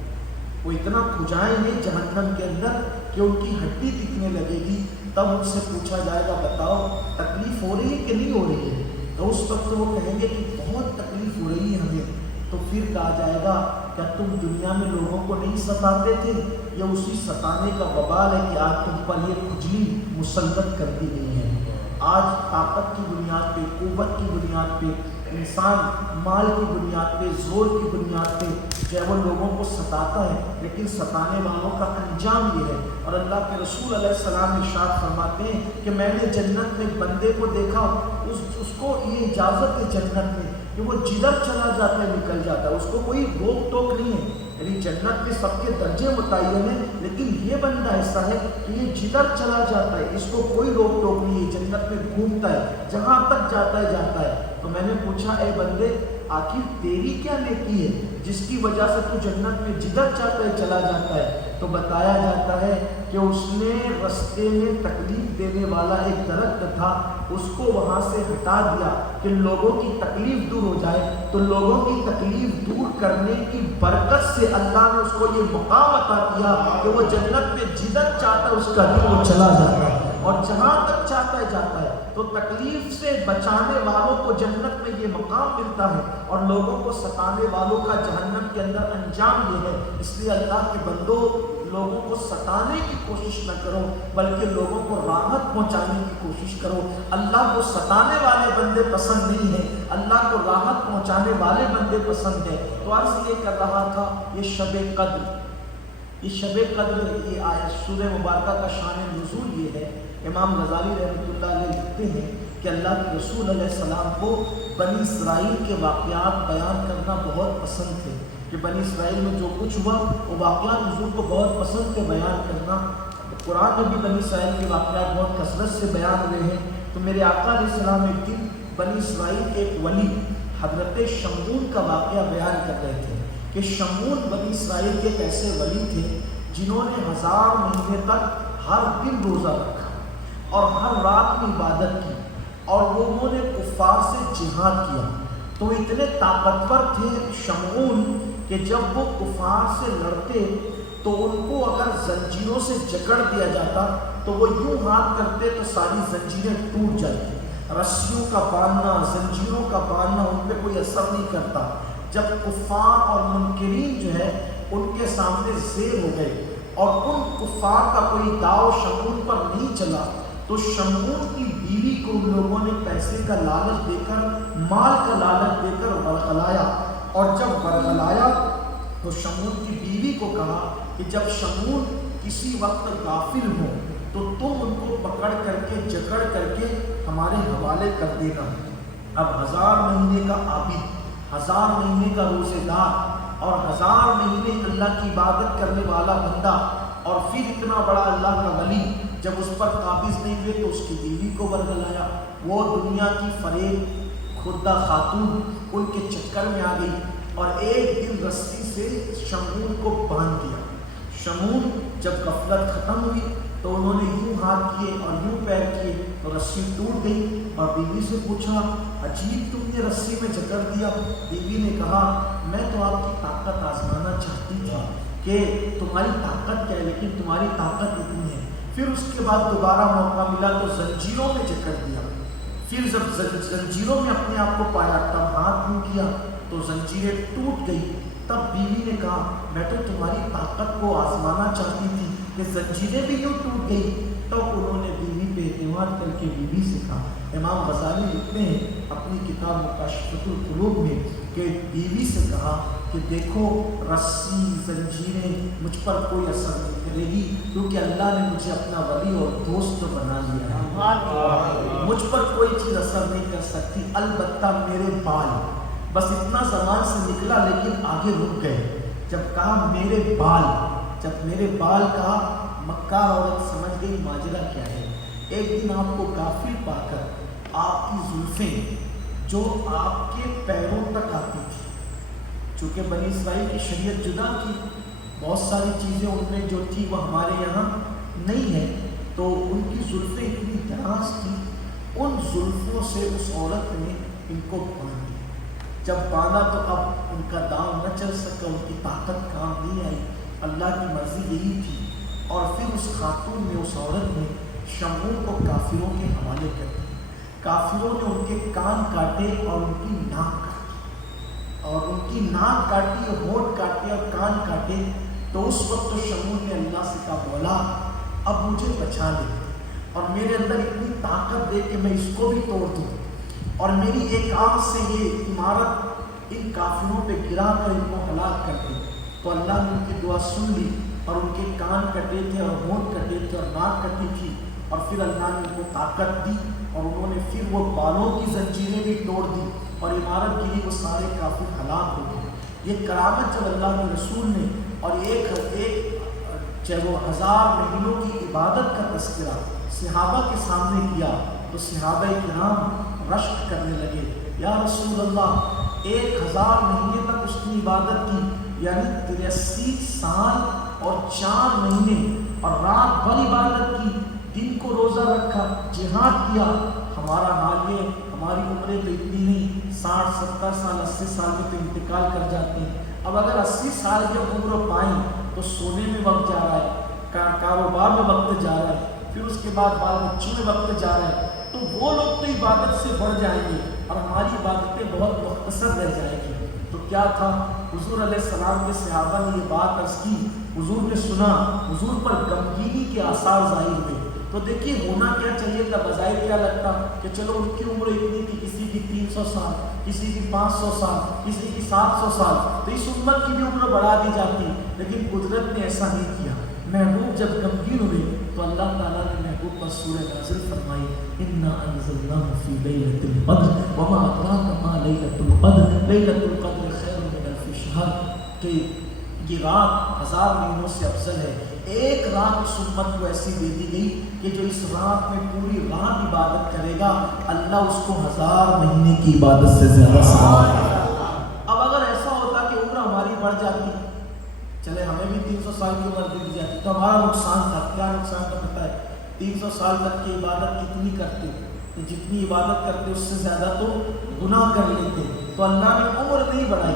وہ اتنا کھجائیں گے جہنم کے اندر کہ ان کی ہڈی دکھنے لگے گی۔ تب ان سے پوچھا جائے گا بتاؤ تکلیف ہو رہی ہے کہ نہیں ہو رہی ہے؟ تو اس وقت وہ کہیں گے کہ بہت تکلیف ہو رہی ہے ہمیں۔ تو پھر کہا جائے گا کیا تم دنیا میں لوگوں کو نہیں ستاتے تھے؟ یا اسی ستانے کا وبال ہے کہ آج تم پر یہ کھجلی مسلط کر دی گئی ہے۔ آج طاقت کی بنیاد پہ، قوت کی بنیاد پہ، انسان مال کی بنیاد پہ، زور کی بنیاد پہ جو ہے وہ لوگوں کو ستاتا ہے، لیکن ستانے والوں کا انجام یہ ہے۔ اور اللہ کے رسول علیہ السلام ارشاد فرماتے ہیں کہ میں نے جنت میں ایک بندے کو دیکھا، اس کو یہ اجازت ہے جنت میں کہ وہ جدھر چلا جاتا ہے نکل جاتا ہے، اس کو کوئی روک ٹوک نہیں ہے۔ یعنی جنت میں سب کے درجے متعین ہیں، لیکن یہ بندہ ایسا ہے کہ یہ جدھر چلا جاتا ہے اس کو کوئی روک ٹوک نہیں ہے، جنت میں گھومتا ہے، جہاں تک جاتا ہے جاتا ہے۔ تو میں نے پوچھا اے بندے آخر تیری کیا نیکی ہے جس کی وجہ سے تو جنت میں جدھر چاہتا ہے چلا جاتا ہے؟ تو بتایا جاتا ہے کہ اس نے رستے میں تکلیف دینے والا ایک درخت تھا، اس کو وہاں سے ہٹا دیا کہ لوگوں کی تکلیف دور ہو جائے۔ تو لوگوں کی تکلیف دور کرنے کی برکت سے اللہ نے اس کو یہ مقام عطا کیا کہ وہ جنت میں جدھر چاہتا ہے اس کا دل وہ چلا جاتا ہے اور جہاں تک چاہتا ہے جاتا ہے۔ تو تکلیف سے بچانے والوں کو جنت میں یہ مقام ملتا ہے اور لوگوں کو ستانے والوں کا جہنم کے اندر انجام یہ ہے۔ اس لیے اللہ کے بندو لوگوں کو ستانے کی کوشش نہ کرو بلکہ لوگوں کو راحت پہنچانے کی کوشش کرو۔ اللہ کو ستانے والے بندے پسند نہیں ہیں، اللہ کو راحت پہنچانے والے بندے پسند ہیں۔ تو عرض یہ کر رہا تھا یہ شب قدر، یہ شب قدر، یہ آیت سورہ مبارکہ کا شان نزول یہ ہے۔ امام غزالی رحمۃ اللہ علیہ لکھتے ہیں کہ اللہ کے رسول علیہ السلام کو بنی اسرائیل کے واقعات بیان کرنا بہت پسند تھے، کہ بنی اسرائیل میں جو کچھ ہوا وہ واقعات حضور کو بہت پسند تھے بیان کرنا۔ قرآن میں بھی بنی اسرائیل کے واقعات بہت کثرت سے بیان ہوئے ہیں. تو میرے آقا علیہ السلام ایک دن بنی اسرائیل کے ایک ولی حضرت شمعون کا واقعہ بیان کر رہے تھے کہ شمعون بنی اسرائیل کے ایک ایسے ولی تھے جنہوں نے 1000 مہینے تک ہر دن روزہ رکھا اور ہر رات میں عبادت کی اور وہ انہوں نے کفار سے جہاد کیا. تو اتنے طاقتور تھے شمعون کہ جب وہ کفار سے لڑتے تو ان کو اگر زنجیروں سے جکڑ دیا جاتا تو وہ یوں ہاتھ کرتے تو ساری زنجیریں ٹوٹ جاتی. رسیوں کا باندھنا، زنجیروں کا باندھنا ان پہ کوئی اثر نہیں کرتا. جب کفار اور منکرین جو ہے ان کے سامنے زیر ہو گئے اور ان کفار کا کوئی داؤ شمعون پر نہیں چلا تو شمعون کی بیوی کو ان لوگوں نے پیسے کا لالچ دے کر، مال کا لالچ دے کر ورغلایا. اور جب ورغلایا تو شمعون کی بیوی کو کہا کہ جب شمعون کسی وقت غافل ہو تو تم ان کو پکڑ کر کے جکڑ کر کے ہمارے حوالے کر دینا. اب 1000 مہینے کا عابد، 1000 مہینے کا روزے دار اور 1000 مہینے اللہ کی عبادت کرنے والا بندہ اور پھر اتنا بڑا اللہ کا ولی جب اس پر قابض نہیں ہوئے تو اس کی بیوی کو ورغلایا. وہ دنیا کی فریب خوردہ خاتون ان کے چکر میں آ گئی اور ایک دن رسی سے شمعون کو باندھ دیا. شمعون جب غفلت ختم ہوئی تو انہوں نے یوں ہاتھ کیے اور یوں پیر کیے تو رسی ٹوٹ گئی اور بیوی سے پوچھا عجیب تم نے رسی میں جکڑ دیا. بیوی نے کہا میں تو آپ کی طاقت آزمانا چاہتی تھی کہ تمہاری طاقت کیا ہے لیکن تمہاری طاقت اتنی ہے. پھر اس کے بعد دوبارہ موقع ملا تو زنجیروں میں جکڑ دیا. پھر جب زنجیروں میں اپنے آپ کو پایا تب ہاتھ یوں کیا تو زنجیریں ٹوٹ گئی. تب بیوی نے کہا میں تو تمہاری طاقت کو آزمانا چاہتی تھی کہ زنجیریں بھی یوں ٹوٹ گئی. تب انہوں نے بیوی پہ اعتماد کر کے بیوی سے کہا. امام غزالی لکھتے ہیں اپنی کتاب مکاشفۃ القلوب میں کہ بیوی سے کہا کہ دیکھو رسی زنجیریں مجھ پر کوئی اثر نہیں کرے گی کیونکہ اللہ نے مجھے اپنا ولی اور دوست بنا لیا ہے. مجھ پر کوئی چیز اثر نہیں کر سکتی. البتہ میرے بال بس اتنا زبان سے نکلا لیکن آگے رک گئے. جب کہا میرے بال، جب میرے بال کہا مکار عورت سمجھ گئی ماجرا کیا ہے. ایک دن آپ کو غافل پا کر آپ کی زلفیں جو آپ کے پیروں تک آتی تھی، چونکہ بنی اسرائیل کی شریعت جدا تھی، بہت ساری چیزیں ان میں جو تھی وہ ہمارے یہاں نہیں ہے، تو ان کی زلفیں اتنی دراز تھی. ان زلفوں سے اس عورت نے ان کو باندھ دیا. جب باندھا تو اب ان کا دام نہ چل سکا، ان کی طاقت کام نہیں آئی. اللہ کی مرضی یہی تھی. اور پھر اس خاتون نے، اس عورت نے شمعون کو کافروں کے حوالے کر دیا. کافروں نے ان کے کان کاٹے اور ان کی ناک کاٹی اور ان کی ناک کاٹی اور ہونٹ کاٹے اور کان کاٹے. تو اس وقت تو شمعون نے اللہ سے کہا مولا اب مجھے بچا لے اور میرے اندر اتنی طاقت دے کہ میں اس کو بھی توڑ دوں اور میری ایک آنکھ سے یہ عمارت ان کافروں پہ گرا کر ان کو ہلاک کر دے. تو اللہ نے ان کی دعا سن لی اور ان کے کان کٹے تھے اور ہونٹ کٹے تھے اور ناک کٹی تھی اور پھر اللہ نے ان کو طاقت دی اور انہوں نے پھر وہ بالوں کی زنجیریں بھی توڑ دی اور عمارت گری. وہ سارے کافر ہلاک ہو گئے. یہ کرامت جب اللہ کے رسول نے اور ایک چاہے وہ 1000 مہینوں کی عبادت کا تذکرہ صحابہ کے سامنے کیا تو صحابہ کرام رشک کرنے لگے. یا رسول اللہ 1000 مہینے تک اس کی عبادت کی، یعنی 83 سال اور 4 مہینے اور رات بھر عبادت کی، دن کو روزہ رکھا، جہاد کیا. ہمارا حال یہ، ہماری عمریں تو اتنی نہیں، 60 70 سال 80 سال میں تو انتقال کر جاتے ہیں. اب اگر 80 سال کی عمر پائیں تو سونے میں وقت جا رہا ہے، کاروبار میں وقت جا رہا ہے، پھر اس کے بعد بال بچوں میں وقت جا رہا ہے. تو وہ لوگ تو عبادت سے بڑھ جائیں گے اور ہماری عبادتیں بہت مختصر رہ جائیں گی. تو کیا تھا، حضور علیہ السلام کے صحابہ نے یہ بات عرض کی، حضور نے سنا، حضور پر غمگینی کے آثار ظاہر ہوئے. تو دیکھیے ہونا کیا چاہیے تھا، بظاہر کیا لگتا کہ چلو ان کی عمر اتنی تھی، کسی کی 300 سال، کسی کی 500 سال، کسی کی 700 سال، تو اس امت کی بھی عمر بڑھا دی جاتی. لیکن قدرت نے ایسا نہیں کیا. محبوب جب غمگین ہوئے تو اللہ تعالیٰ نے محبوب پر سورہ نازل فرمائی، انا انزلناہ فی لیلۃ القدر وما ادراک ما لیلۃ القدر لیلۃ القدر خیر من الف شہر. کہ یہ رات 1000 مہینوں سے افضل ہے. ایک رات اس امت کو ایسی دے دی گئی کہ جو اس رات میں پوری رات عبادت کرے گا اللہ اس کو 1000 مہینے کی عبادت سے زیادہ ثواب دے گا۔ اب اگر ایسا ہوتا کہ عمر ہماری بڑھ جاتی، چلے ہمیں بھی 300 سال کی عمر دے دی جاتی تو ہمارا نقصان تھا، کیا نقصان تھا پتہ ہے؟ 300 سال تک کی عبادت کتنی کرتے کہ جتنی عبادت کرتے اس سے زیادہ تو گناہ کر لیتے، تو اللہ نے عمر نہیں بڑھائی،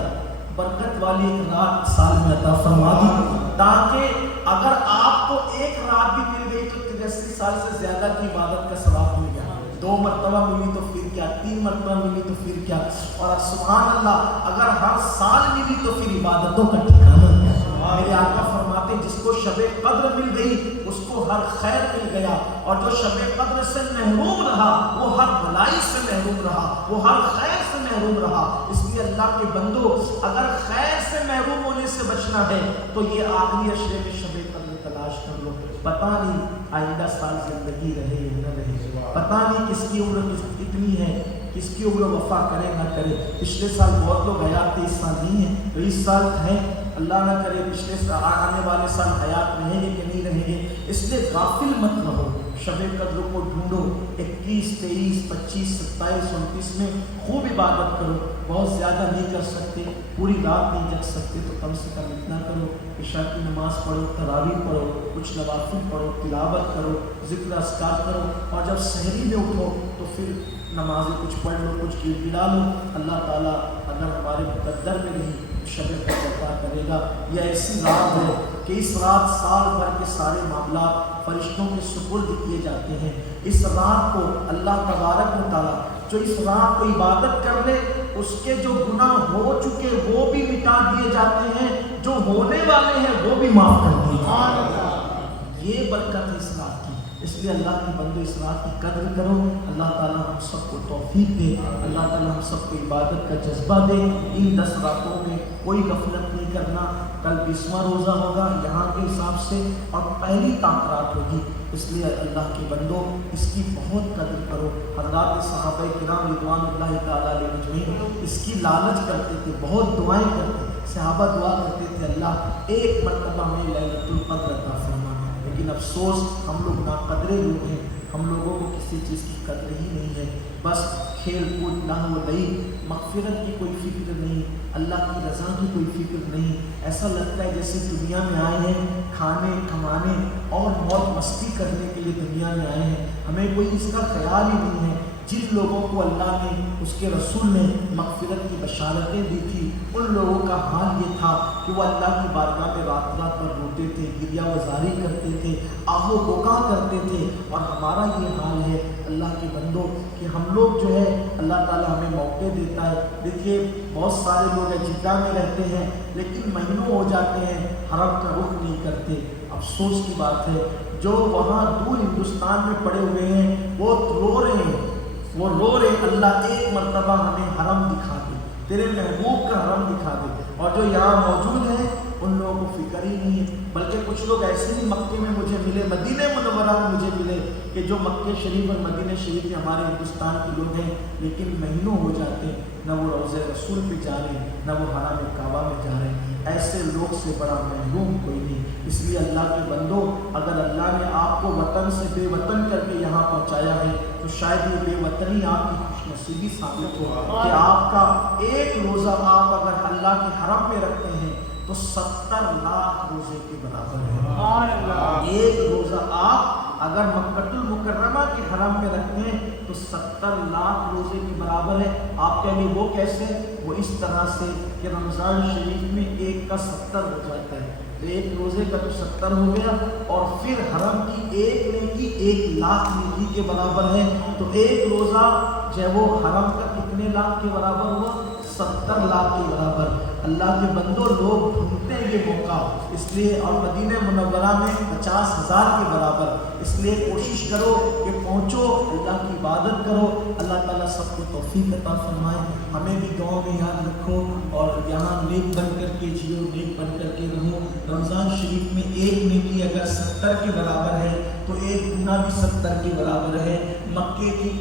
برکت والی ایک رات سال میں عطا فرما دی، تاکہ اگر آپ کو ایک رات بھی مل گئی تو 83 سال سے زیادہ کی عبادت کا ثواب مل گیا، 2 مرتبہ ملی تو پھر کیا، 3 مرتبہ ملی تو پھر کیا، اور سبحان اللہ اگر ہر سال ملی تو پھر عبادتوں کا ٹھکانہ کیا۔ میرے آقا فرماتے جس کو شب قدر مل گئی اس کو ہر خیر مل گیا، اور جو شب قدر سے محروم رہا وہ ہر بھلائی سے محروم رہا، وہ ہر خیر سے محروم رہا۔ اس لیے اللہ کے بندو اگر خیر سے محروم ہونے سے بچنا ہے تو یہ آخری عشرے میں شب قدر تلاش کر لو، پتہ نہیں آئندہ سال زندگی رہے یا نہ رہے، پتہ نہیں کس کی عمر کتنی ہے، کس کی عمر وفا کرے نہ کرے۔ پچھلے سال بہت لوگ حیات تھے، اس سال نہیں ہے تو اس سال ہیں، اللہ نہ کرے پچھلے سال آنے والے سال حیات رہیں گے کہ نہیں رہیں گے، اس لیے غافل مت رہو، شب قدر کو ڈھونڈو، 21، 23، 25، 27، 29 میں خوب عبادت کرو، بہت زیادہ نہیں کر سکتے، پوری رات نہیں جگ سکتے تو کم سے کم اتنا کرو، عشاء کی نماز پڑھو، تراویح پڑھو، کچھ نوافل پڑھو، تلاوت کرو، ذکر اذکار کرو، اور جب سحری میں اٹھو تو پھر نمازیں کچھ پڑھ لو، کچھ گڑگڑا لو، اللہ تعالیٰ اگر ہمارے مقدر میں رہی شب قدر عطا کرے گا۔ یہ ایسی رات ہے کہ اس رات سال بھر کے سارے معاملات فرشتوں کے سپرد کیے جاتے ہیں۔ اس رات کو اللہ تبارک و تعالیٰ جو اس رات کو عبادت کر لے اس کے جو گناہ ہو چکے وہ بھی مٹا دیے جاتے ہیں، جو ہونے والے ہیں وہ بھی معاف کر دیے جاتے ہیں۔ یہ برکت ہے اس رات کی، اس لیے اللہ کی بندو اس رات کی قدر کرو، اللہ تعالیٰ ہم سب کو توفیق دے، اللہ تعالیٰ ہم سب کو عبادت کا جذبہ دے۔ ان 10 راتوں میں کوئی غفلت نہیں کرنا، کل 20واں روزہ ہوگا یہاں کے حساب سے اور پہلی رات ہوگی، اس لیے اللہ کے بندو اس کی بہت قدر کرو۔ حضرات صحابہ کرام رضوان اللہ تعالیٰ علیہ اجمعین اس کی لالچ کرتے تھے، بہت دعائیں کرتے، صحابہ دعا کرتے تھے اللہ ایک مرتبہ میں لیلۃ القدر عطا فرما، لیکن افسوس ہم لوگ ناقدرے لوگ ہیں، ہم لوگوں کو کسی چیز کی قدر ہی نہیں ہے، بس کھیل کود لہو و لعب، مغفرت کی کوئی فکر نہیں، اللہ کی رضا کی کوئی فکر نہیں، ایسا لگتا ہے جیسے دنیا میں آئے ہیں کھانے کمانے اور موت مستی کرنے کے لیے دنیا میں آئے ہیں، ہمیں کوئی اس کا خیال ہی نہیں ہے۔ جن لوگوں کو اللہ نے اس کے رسول نے مغفرت کی بشارتیں دی تھی ان لوگوں کا حال یہ تھا کہ وہ اللہ کی بارگاہ میں رات رات پر روتے تھے، گریہ وزاری کرتے تھے، آہ و بکا کرتے تھے، اور ہمارا یہ حال ہے اللہ کے بندوں کہ ہم لوگ جو ہے اللہ تعالیٰ ہمیں موقع دیتا ہے۔ دیکھیے بہت سارے لوگ ہیں جدہ میں رہتے ہیں لیکن مہینوں ہو جاتے ہیں حرم کا رخ نہیں کرتے، افسوس کی بات ہے۔ جو وہاں دور ہندوستان میں پڑے ہوئے ہیں وہ رو رہے ہیں، وہ رو رہے اللہ ایک مرتبہ ہمیں حرم دکھا دے، تیرے محبوب کا حرم دکھا دے، اور جو یہاں موجود ہیں ان لوگوں کو فکر ہی نہیں ہے۔ بلکہ کچھ لوگ ایسے بھی مکے میں مجھے ملے، مدینہ منورہ میں مجھے ملے کہ جو مکہ شریف اور مدینہ شریف میں ہمارے ہندوستان کے لوگ ہیں لیکن مہینوں ہو جاتے ہیں نہ وہ روضہ رسول پہ جا رہے ہیں نہ وہ حرم کعبہ میں جا رہے ہیں، ایسے لوگ سے بڑا محروم کوئی نہیں۔ اس لیے اللہ کے بندو اگر اللہ نے آپ کو وطن سے بے وطن کر کے یہاں پہنچایا ہے تو شاید یہ بے وطنی آپ کی خوش نصیبی ثابت ہو کہ آپ کا ایک روزہ آپ اگر اللہ کے حرم میں رکھتے ہیں تو 70 لاکھ روزے کے برابر ہے۔ ایک روزہ آپ اگر مکہ المکرمہ کے حرم میں رکھتے ہیں تو 70 لاکھ روزے کے برابر ہے۔ آپ کہیں گے وہ کیسے؟ وہ اس طرح سے کہ رمضان شریف میں ایک کا 70 ہو جاتا ہے، ایک روزے کا تو 70 ہو گیا، اور پھر حرم کی ایک نیکی 1 لاکھ نیکی کے برابر ہے، تو ایک روزہ جو ہے وہ حرم کا کتنے لاکھ کے برابر ہوا؟ 70 لاکھ کے برابر۔ اللہ کے بندوں لوگ ڈھونڈتے ہیں یہ موقع، اس لیے اور مدینہ منورہ میں 50,000 کے برابر، اس لیے کوشش کرو کہ پہنچو، اللہ کی عبادت کرو، اللہ تعالیٰ سب کو توفیق عطا فرمائے۔ ہمیں بھی دعاؤں میں یاد رکھو اور یہاں نیک بن کر کے جیو، نیک بن کر کے رہو۔ رمضان شریف میں ایک نیکی اگر 70 کے برابر ہے تو ایک گناہ بھی 70 کے برابر ہے۔ مکے کی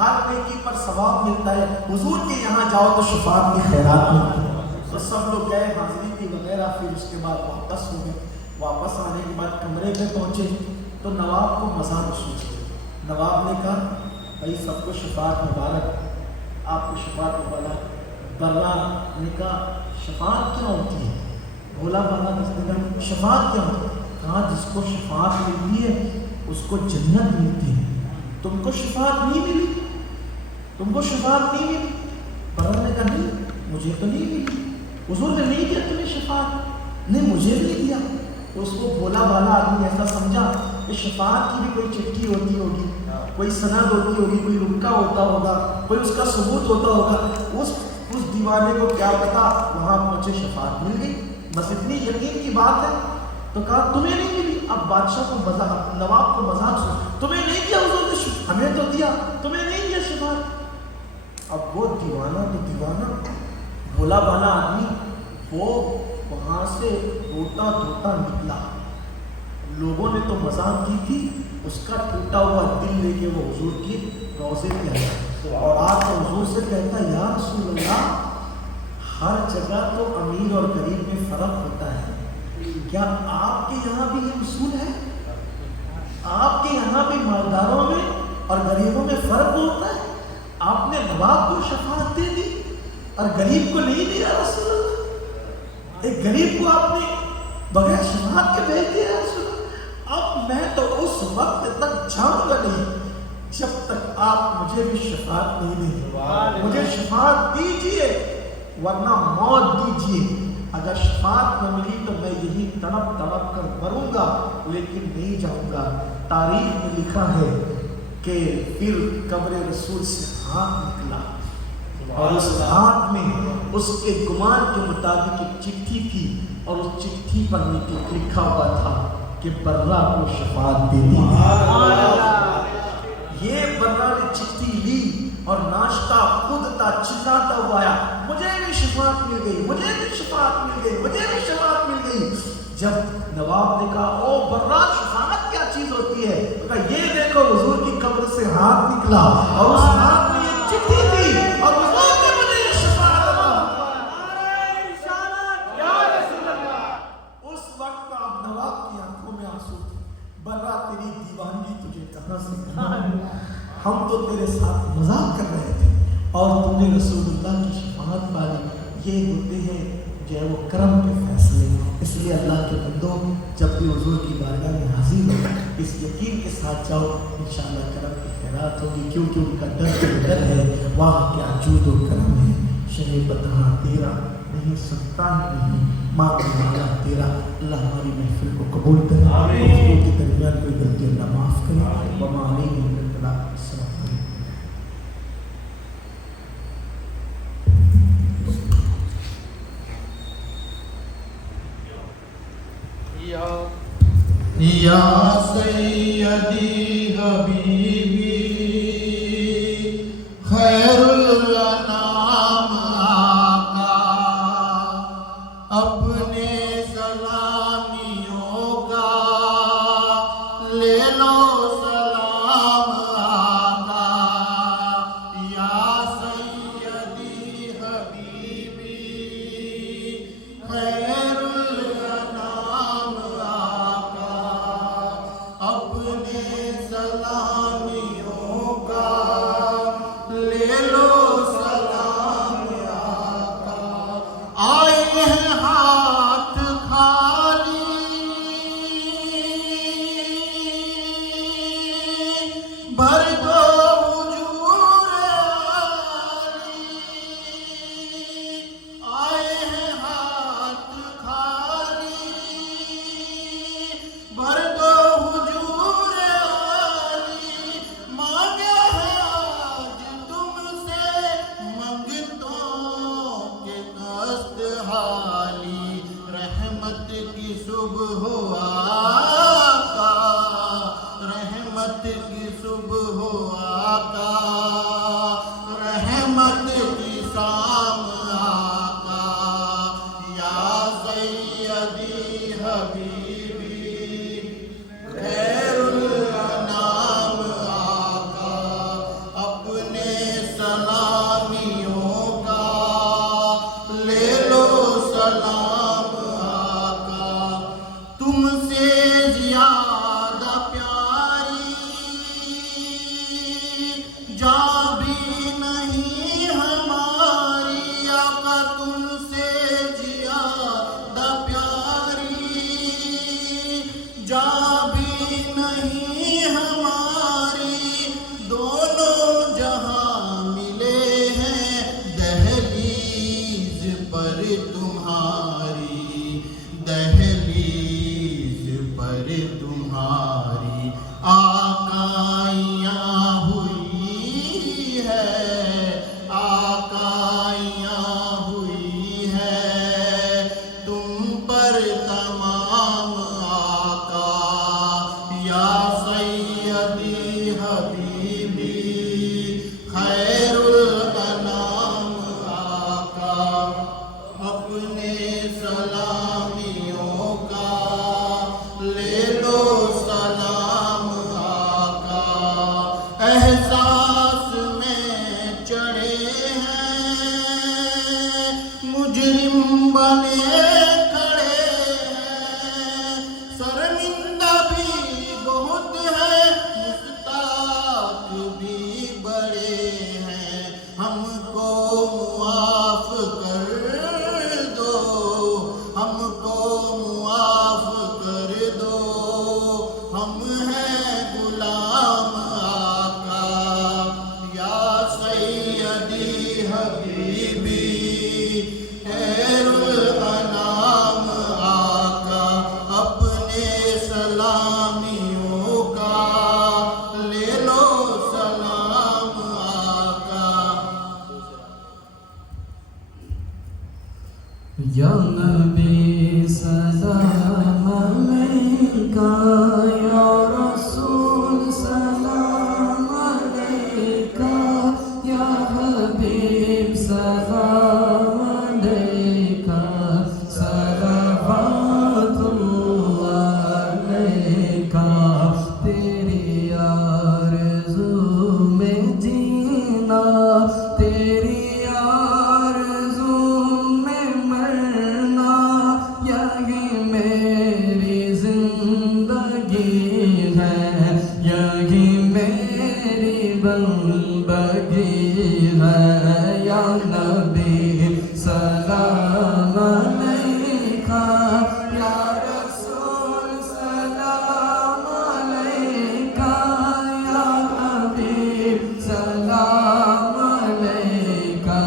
ہر نیکی پر ثواب ملتا ہے. حضور کے یہاں جاؤ تو شفاعت کی خیرات ملتی ہے. تو سب لوگ گئے حاضری کی وغیرہ. پھر اس کے بعد واپس ہو گئے. واپس آنے کے بعد کمرے پہ پہنچے تو نواب کو مزہ محسوس ہوا. نواب نے کہا بھائی سب کو شفاعت مبارک, آپ کو شفاعت مبارک. برا نے کہا شفاعت کیا ہوتی ہے؟ بولا بالا دستگیر شفاعت کیا ہوتی ہے؟ کہا جس کو شفاعت ملتی ہے اس کو جنت ملتی ہے. تم کو شفاعت نہیں ملی, تم کو شفاعت نہیں ملی. برا نے کہا نہیں مجھے تو نہیں ملی. حضور نے نہیں دیا تمہیں شفاعت؟ نہیں مجھے نہیں دیا. تو اس کو بولا بالا آدمی ایسا سمجھا کہ شفاعت کی بھی کوئی چٹھی ہوتی ہوگی, کوئی سند ہوتی ہوگی, کوئی رکا ہوتا ہوگا, کوئی اس کا ثبوت ہوتا ہوگا. اس دیوانے کو کیا پتا وہاں پہنچے شفاعت مل گئی. بس اتنی یقین کی بات ہے. تو کہا تمہیں نہیں ملی. اب بادشاہ کو مزاح, نواب کو مزاح سن, تمہیں نہیں دیا حضور نے, ہمیں تو دیا, تمہیں نہیں دیا شفاعت. اب وہ دیوانہ تو دیوانہ, بولا بالا آدمی وہ وہاں سے روتا دھوتا نکلا. لوگوں نے تو مذاق کی تھی, اس کا ٹوٹا ہوا دل لے کے وہ حضور کی روضے پہ آیا اور آج تو حضور سے کہتا یا رسول اللہ ہر جگہ تو امیر اور غریب میں فرق ہوتا ہے, کیا آپ کے یہاں بھی یہ اصول ہے؟ آپ کے یہاں بھی مالداروں میں اور غریبوں میں فرق ہوتا ہے؟ آپ نے نواب کو شفاعت دے دی اور غریب کو نہیں دیا رسول اللہ. ایک غریب کو آپ نے بغیر شفاعت کے بھیج دیا رسول اللہ. اب میں تو اس وقت تک جاؤں گا نہیں جب تک آپ مجھے بھی شفاعت نہیں دیں. مجھے شفاعت دیجئے ورنہ موت دیجئے. اگر شفاعت نہ ملی تو میں یہی تڑپ تڑپ کر مروں گا لیکن نہیں جاؤں گا. تاریخ میں لکھا ہے کہ پھر قبر رسول سے ہاتھ نکلا اور اس ہاتھ میں اس کے گمان کے مطابق ایک چٹھی تھی اور اس چٹھی پر لکھا ہوا تھا کہ برا کو شفاعت دے دی. یہ برا نے چٹھی لی اور ناشتہ خود تھا, چلاتا ہوا آیا مجھے بھی شفاعت مل گئی, مجھے بھی شفاعت مل گئی, مجھے بھی شفاعت مل گئی. جب نواب نے کہا او برا شفاعت کیا چیز ہوتی ہے, کہا یہ دیکھو حضور کی قبر سے ہاتھ نکلا اور اس ہاتھ میں یہ چٹھی تھی اور حضور نے مجھے یہ شفاعت اس وقت آپ نواب کی آنکھوں میں آنسو تھے. برا تیری دیوانگی تجھے کہاں سے کہاں, ہم تو تیرے ساتھ مذاق کر رہے تھے اور تم نے رسول اللہ کی شفاعت پالی. یہ ہوتے ہیں جو ہے وہ کرم کے فیصلے. اس لیے اللہ کے بندوں جب بھی حضور کی بارگاہ میں حاضر ہو اس یقین کے ساتھ جاؤ انشاءاللہ کرم کی خیرات ہوگی, کیونکہ ان کا ڈر ہے واہ کیا جود و کرم ہے. شہ بتہاں تیرا نہیں سکتا نہیں, ماں کا مالا تیرا. اللہ ہماری محفل کو قبول کرے, حضور کے درمیان کوئی غلطی اللہ معاف کرے. وما علینا الا البلاغ. السلام علیکم. یا سیدی حبیبی خیر الانام آقا, اپنے سلامیوں کا لے لو سلام آقا. یا سیدی حبیبی خیر الانام آقا, اپنے سلامیوں کا لے لو سلام آقا. آئے ہیں ہاتھ خالی بھر دو حجور عالی. آئے ہیں ہاتھ خالی بھر دو حجور عالی. مانگا ہے آج تم سیدی حبیبی خیر الانام آقا اپنے سلامیوں کا لے لو سلام آقا. یا نبی سلام علیکہ، یا رسول سلام علیکہ، یا حبیب سلام علیکہ، صلوات اللہ علیکہ. تیری آرزو میں جینا، تیری آرزو میں مرنا، یہی میری زندگی ہے، یہی میری بندگی ہے. یا نبی سلام علیکہ، یا رسول سلام علیکہ، یا حبیب سلام علیکہ،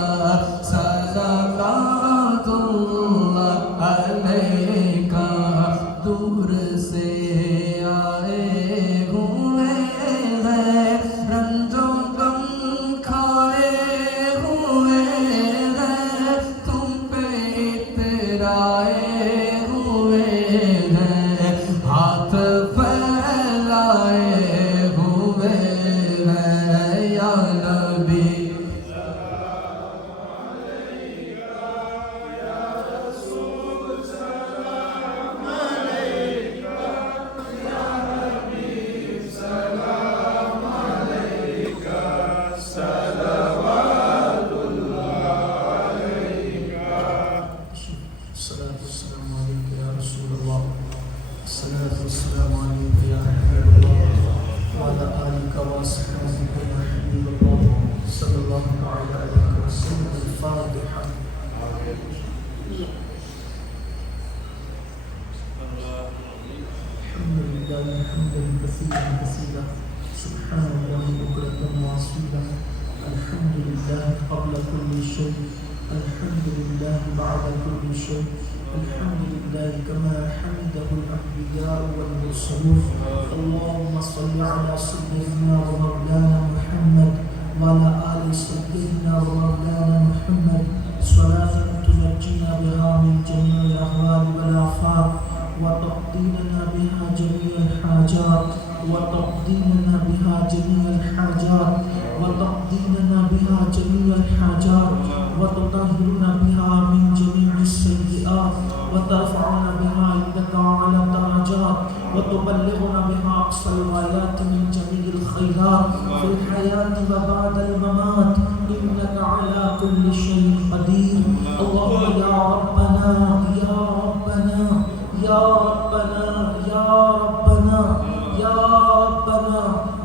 صلوات اللہ علیکہ. دور سے آئے ہوئے ہیں، رنج و غم کھائے ہوئے ہیں، تم پہ اترائے ہوئے ہیں، ہاتھ پھیلائے ہوئے ہیں. یا نبی الصلاة والسلام عليك يا رسول الله، الصلاة والسلام عليك يا حبيب الله، وعلى آلك وأصحابك يا حبيب الله، صلى الله تعالى عليك وسلم. الفاتحة. الحمد لله حمدا كثيرا كثيرا، سبحان الله بكرة وأصيلا. الحمد لله قبل كل شيء، الحمد لله بعد كل شيء، الحمد لله كما حمده الأنبياء والمرسلون. اللهم صل على سيدنا ومولانا محمد وعلى آل سيدنا ومولانا محمد صلاة تنجينا بها من جميع الأهوال والآفات، وتقضينا بها جميع الحاجات، وتقضينا بها جميع الحاجات، وتقضينا بها جميع الحاجات، وتطهرنا بها من جميع السيئات، وترفعنا بها عندك أعلى الدرجات، وتبلغنا بها أقصى الغايات من جميع الخيرات في الحياة وبعد الممات، إنك على كل شيء قدير. اللهم يا ربنا يا ربنا يا ربنا يا ربنا يا ربنا،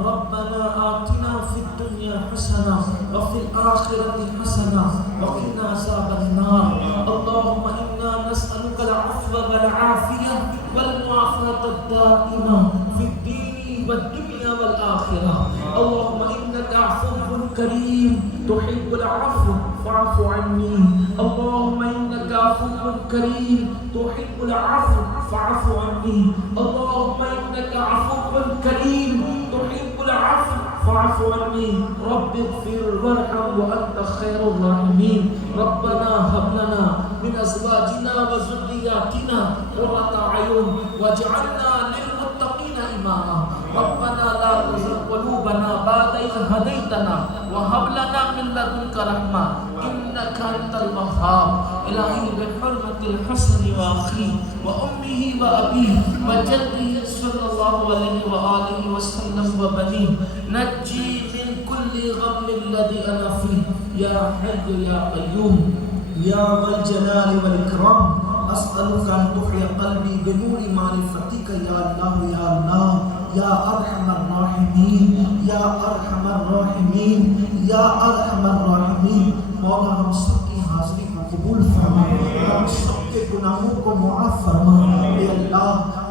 ربنا آتنا في الدنيا حسنة وفي الآخرة حسنة وقنا عذاب النار. اللهم إنا نسألك العفو والعافية والمعافاة الدائمة في الدين والدنيا والآخرة. اللهم إنك عفو كريم تحب العفو فاعف عني. اللهم إنك عفو كريم تحب العفو فاعف عني. اللهم إنك عفو كريم تحب العفو فاعف عني. رب اغفر وارحم وأنت خير الراحمين. ربنا هب لنا من أزواجنا وذرياتنا قرة أعين واجعلنا للمتقين إماما. ربنا لا تزغ قلوبنا بعد إذ هديتنا وهب لنا من لدنك رحمة إنك أنت الوهاب. إلهي بحرمة الحسن وأخيه وأمه وأبيه وجده صلى الله عليه وآله وسلم وبنيه نجي من كل غم الذي أنا فيه يا حي يا قيوم يا ذا الجلال والإكرام. أسألك أن تحيي قلبي بنور معرفتك يا الله يا الله يا أرحم الراحمين يا أرحم الراحمين يا أرحم الراحمين. مولا ہم سب کی حاضری کو قبول فرما، ہم سب کے گناہوں کو معاف فرما. اے اللہ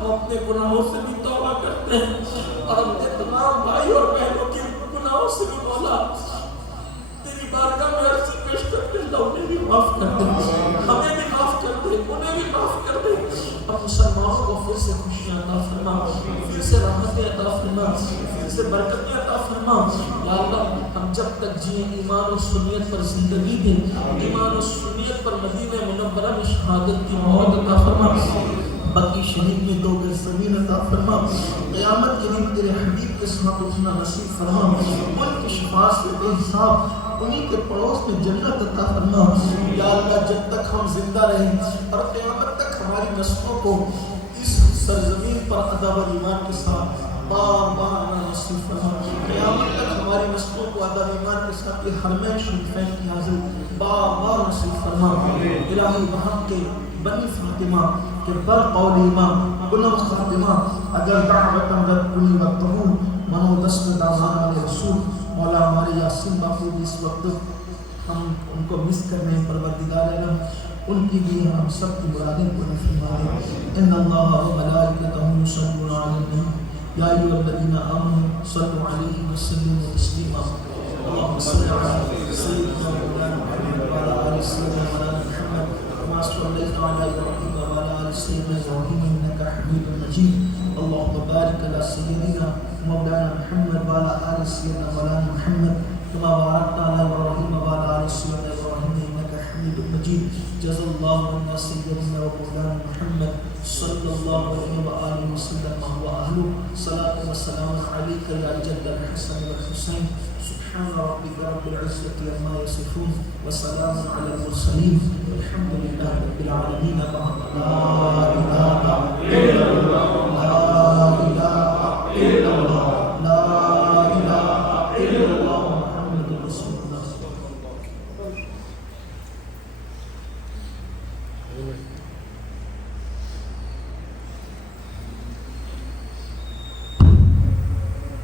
ہم اپنے گناہوں سے بھی توبہ کرتے ہیں اور اپنے تمام بھائی اور بہنوں کے گناہوں سے بھی مولا تیری بارگاہ میں عرض پیش کرتے اللہ انہیں بھی معاف کر دے، ہمیں بھی معاف کر دے، انہیں بھی معاف کر دے۔ اب مسلمانوں کو پھر سے خوشیاں عطا فرما، پھر سے رحمتیں عطا فرما، پھر سے برکتیں عطا فرما۔ یا اللہ ہم جب تک جئیں ایمان و سنیت پر زندگی دیں، ایمان و سنیت پر مدینہ منورہ میں شہادت کی موت عطا فرما، بقی شریف میں 2 گز زمین عطا فرما، قیامت کے دن تیرے حبیب کے ساتھ اٹھنا نصیب فرما، ان کی شفاعت سے بے حساب انہی کے پڑوس میں جنت عطا فرما۔ یا اللہ جب تک ہم زندہ رہیں اور قیامت تک ہماری نسلوں کو اس سرزمین پر ادب و ایمان کے ساتھ بار بار نصیب فرما، قیامت تک ہماری نسلوں کو ادب و ایمان کے ساتھ یہ حرمین شریفین کی حاضر بار بار نصیب فرما۔ الہی وہاں کے بنی فاطمہ کہ بر قول امام بلند خاتمہ اگر دعوتاً رد کنی وقتہو منو دست دامان رسول۔ مولا ہمارے یاسین باپو اس وقت ہم ان کو مس کر رہے ہیں، پروردگار عالم ان کی بھی ہم سب کی مرادیں پوری فرما دے۔ ان اللہ و ملائکتہ یصلون علی النبی یا ایھا الذین آمنوا صلوا علیہ وسلموا تسلیما۔ اللهم صل علی سیدنا مولانا محمد وعلی آل سیدنا مولانا محمد كما صليت على ابراهيم وعلى ال سيدنا ابراهيم انك حميد مجيد۔ اللهم بارك على سيدنا مولانا محمد وعلى ال سيدنا مولانا محمد كما باركت على ابراهيم وعلى ال سيدنا ابراهيم انك حميد مجيد۔ جزا الله عنا سيدنا ومولانا محمد صلى الله عليه وآله وسلم وهو أهله صلاة وسلام عليك يا جد الحسن والحسين۔ سبحان ربك رب العزة عما يصفون وسلام على المرسلين والحمد لله رب العالمين۔ لا إله إلا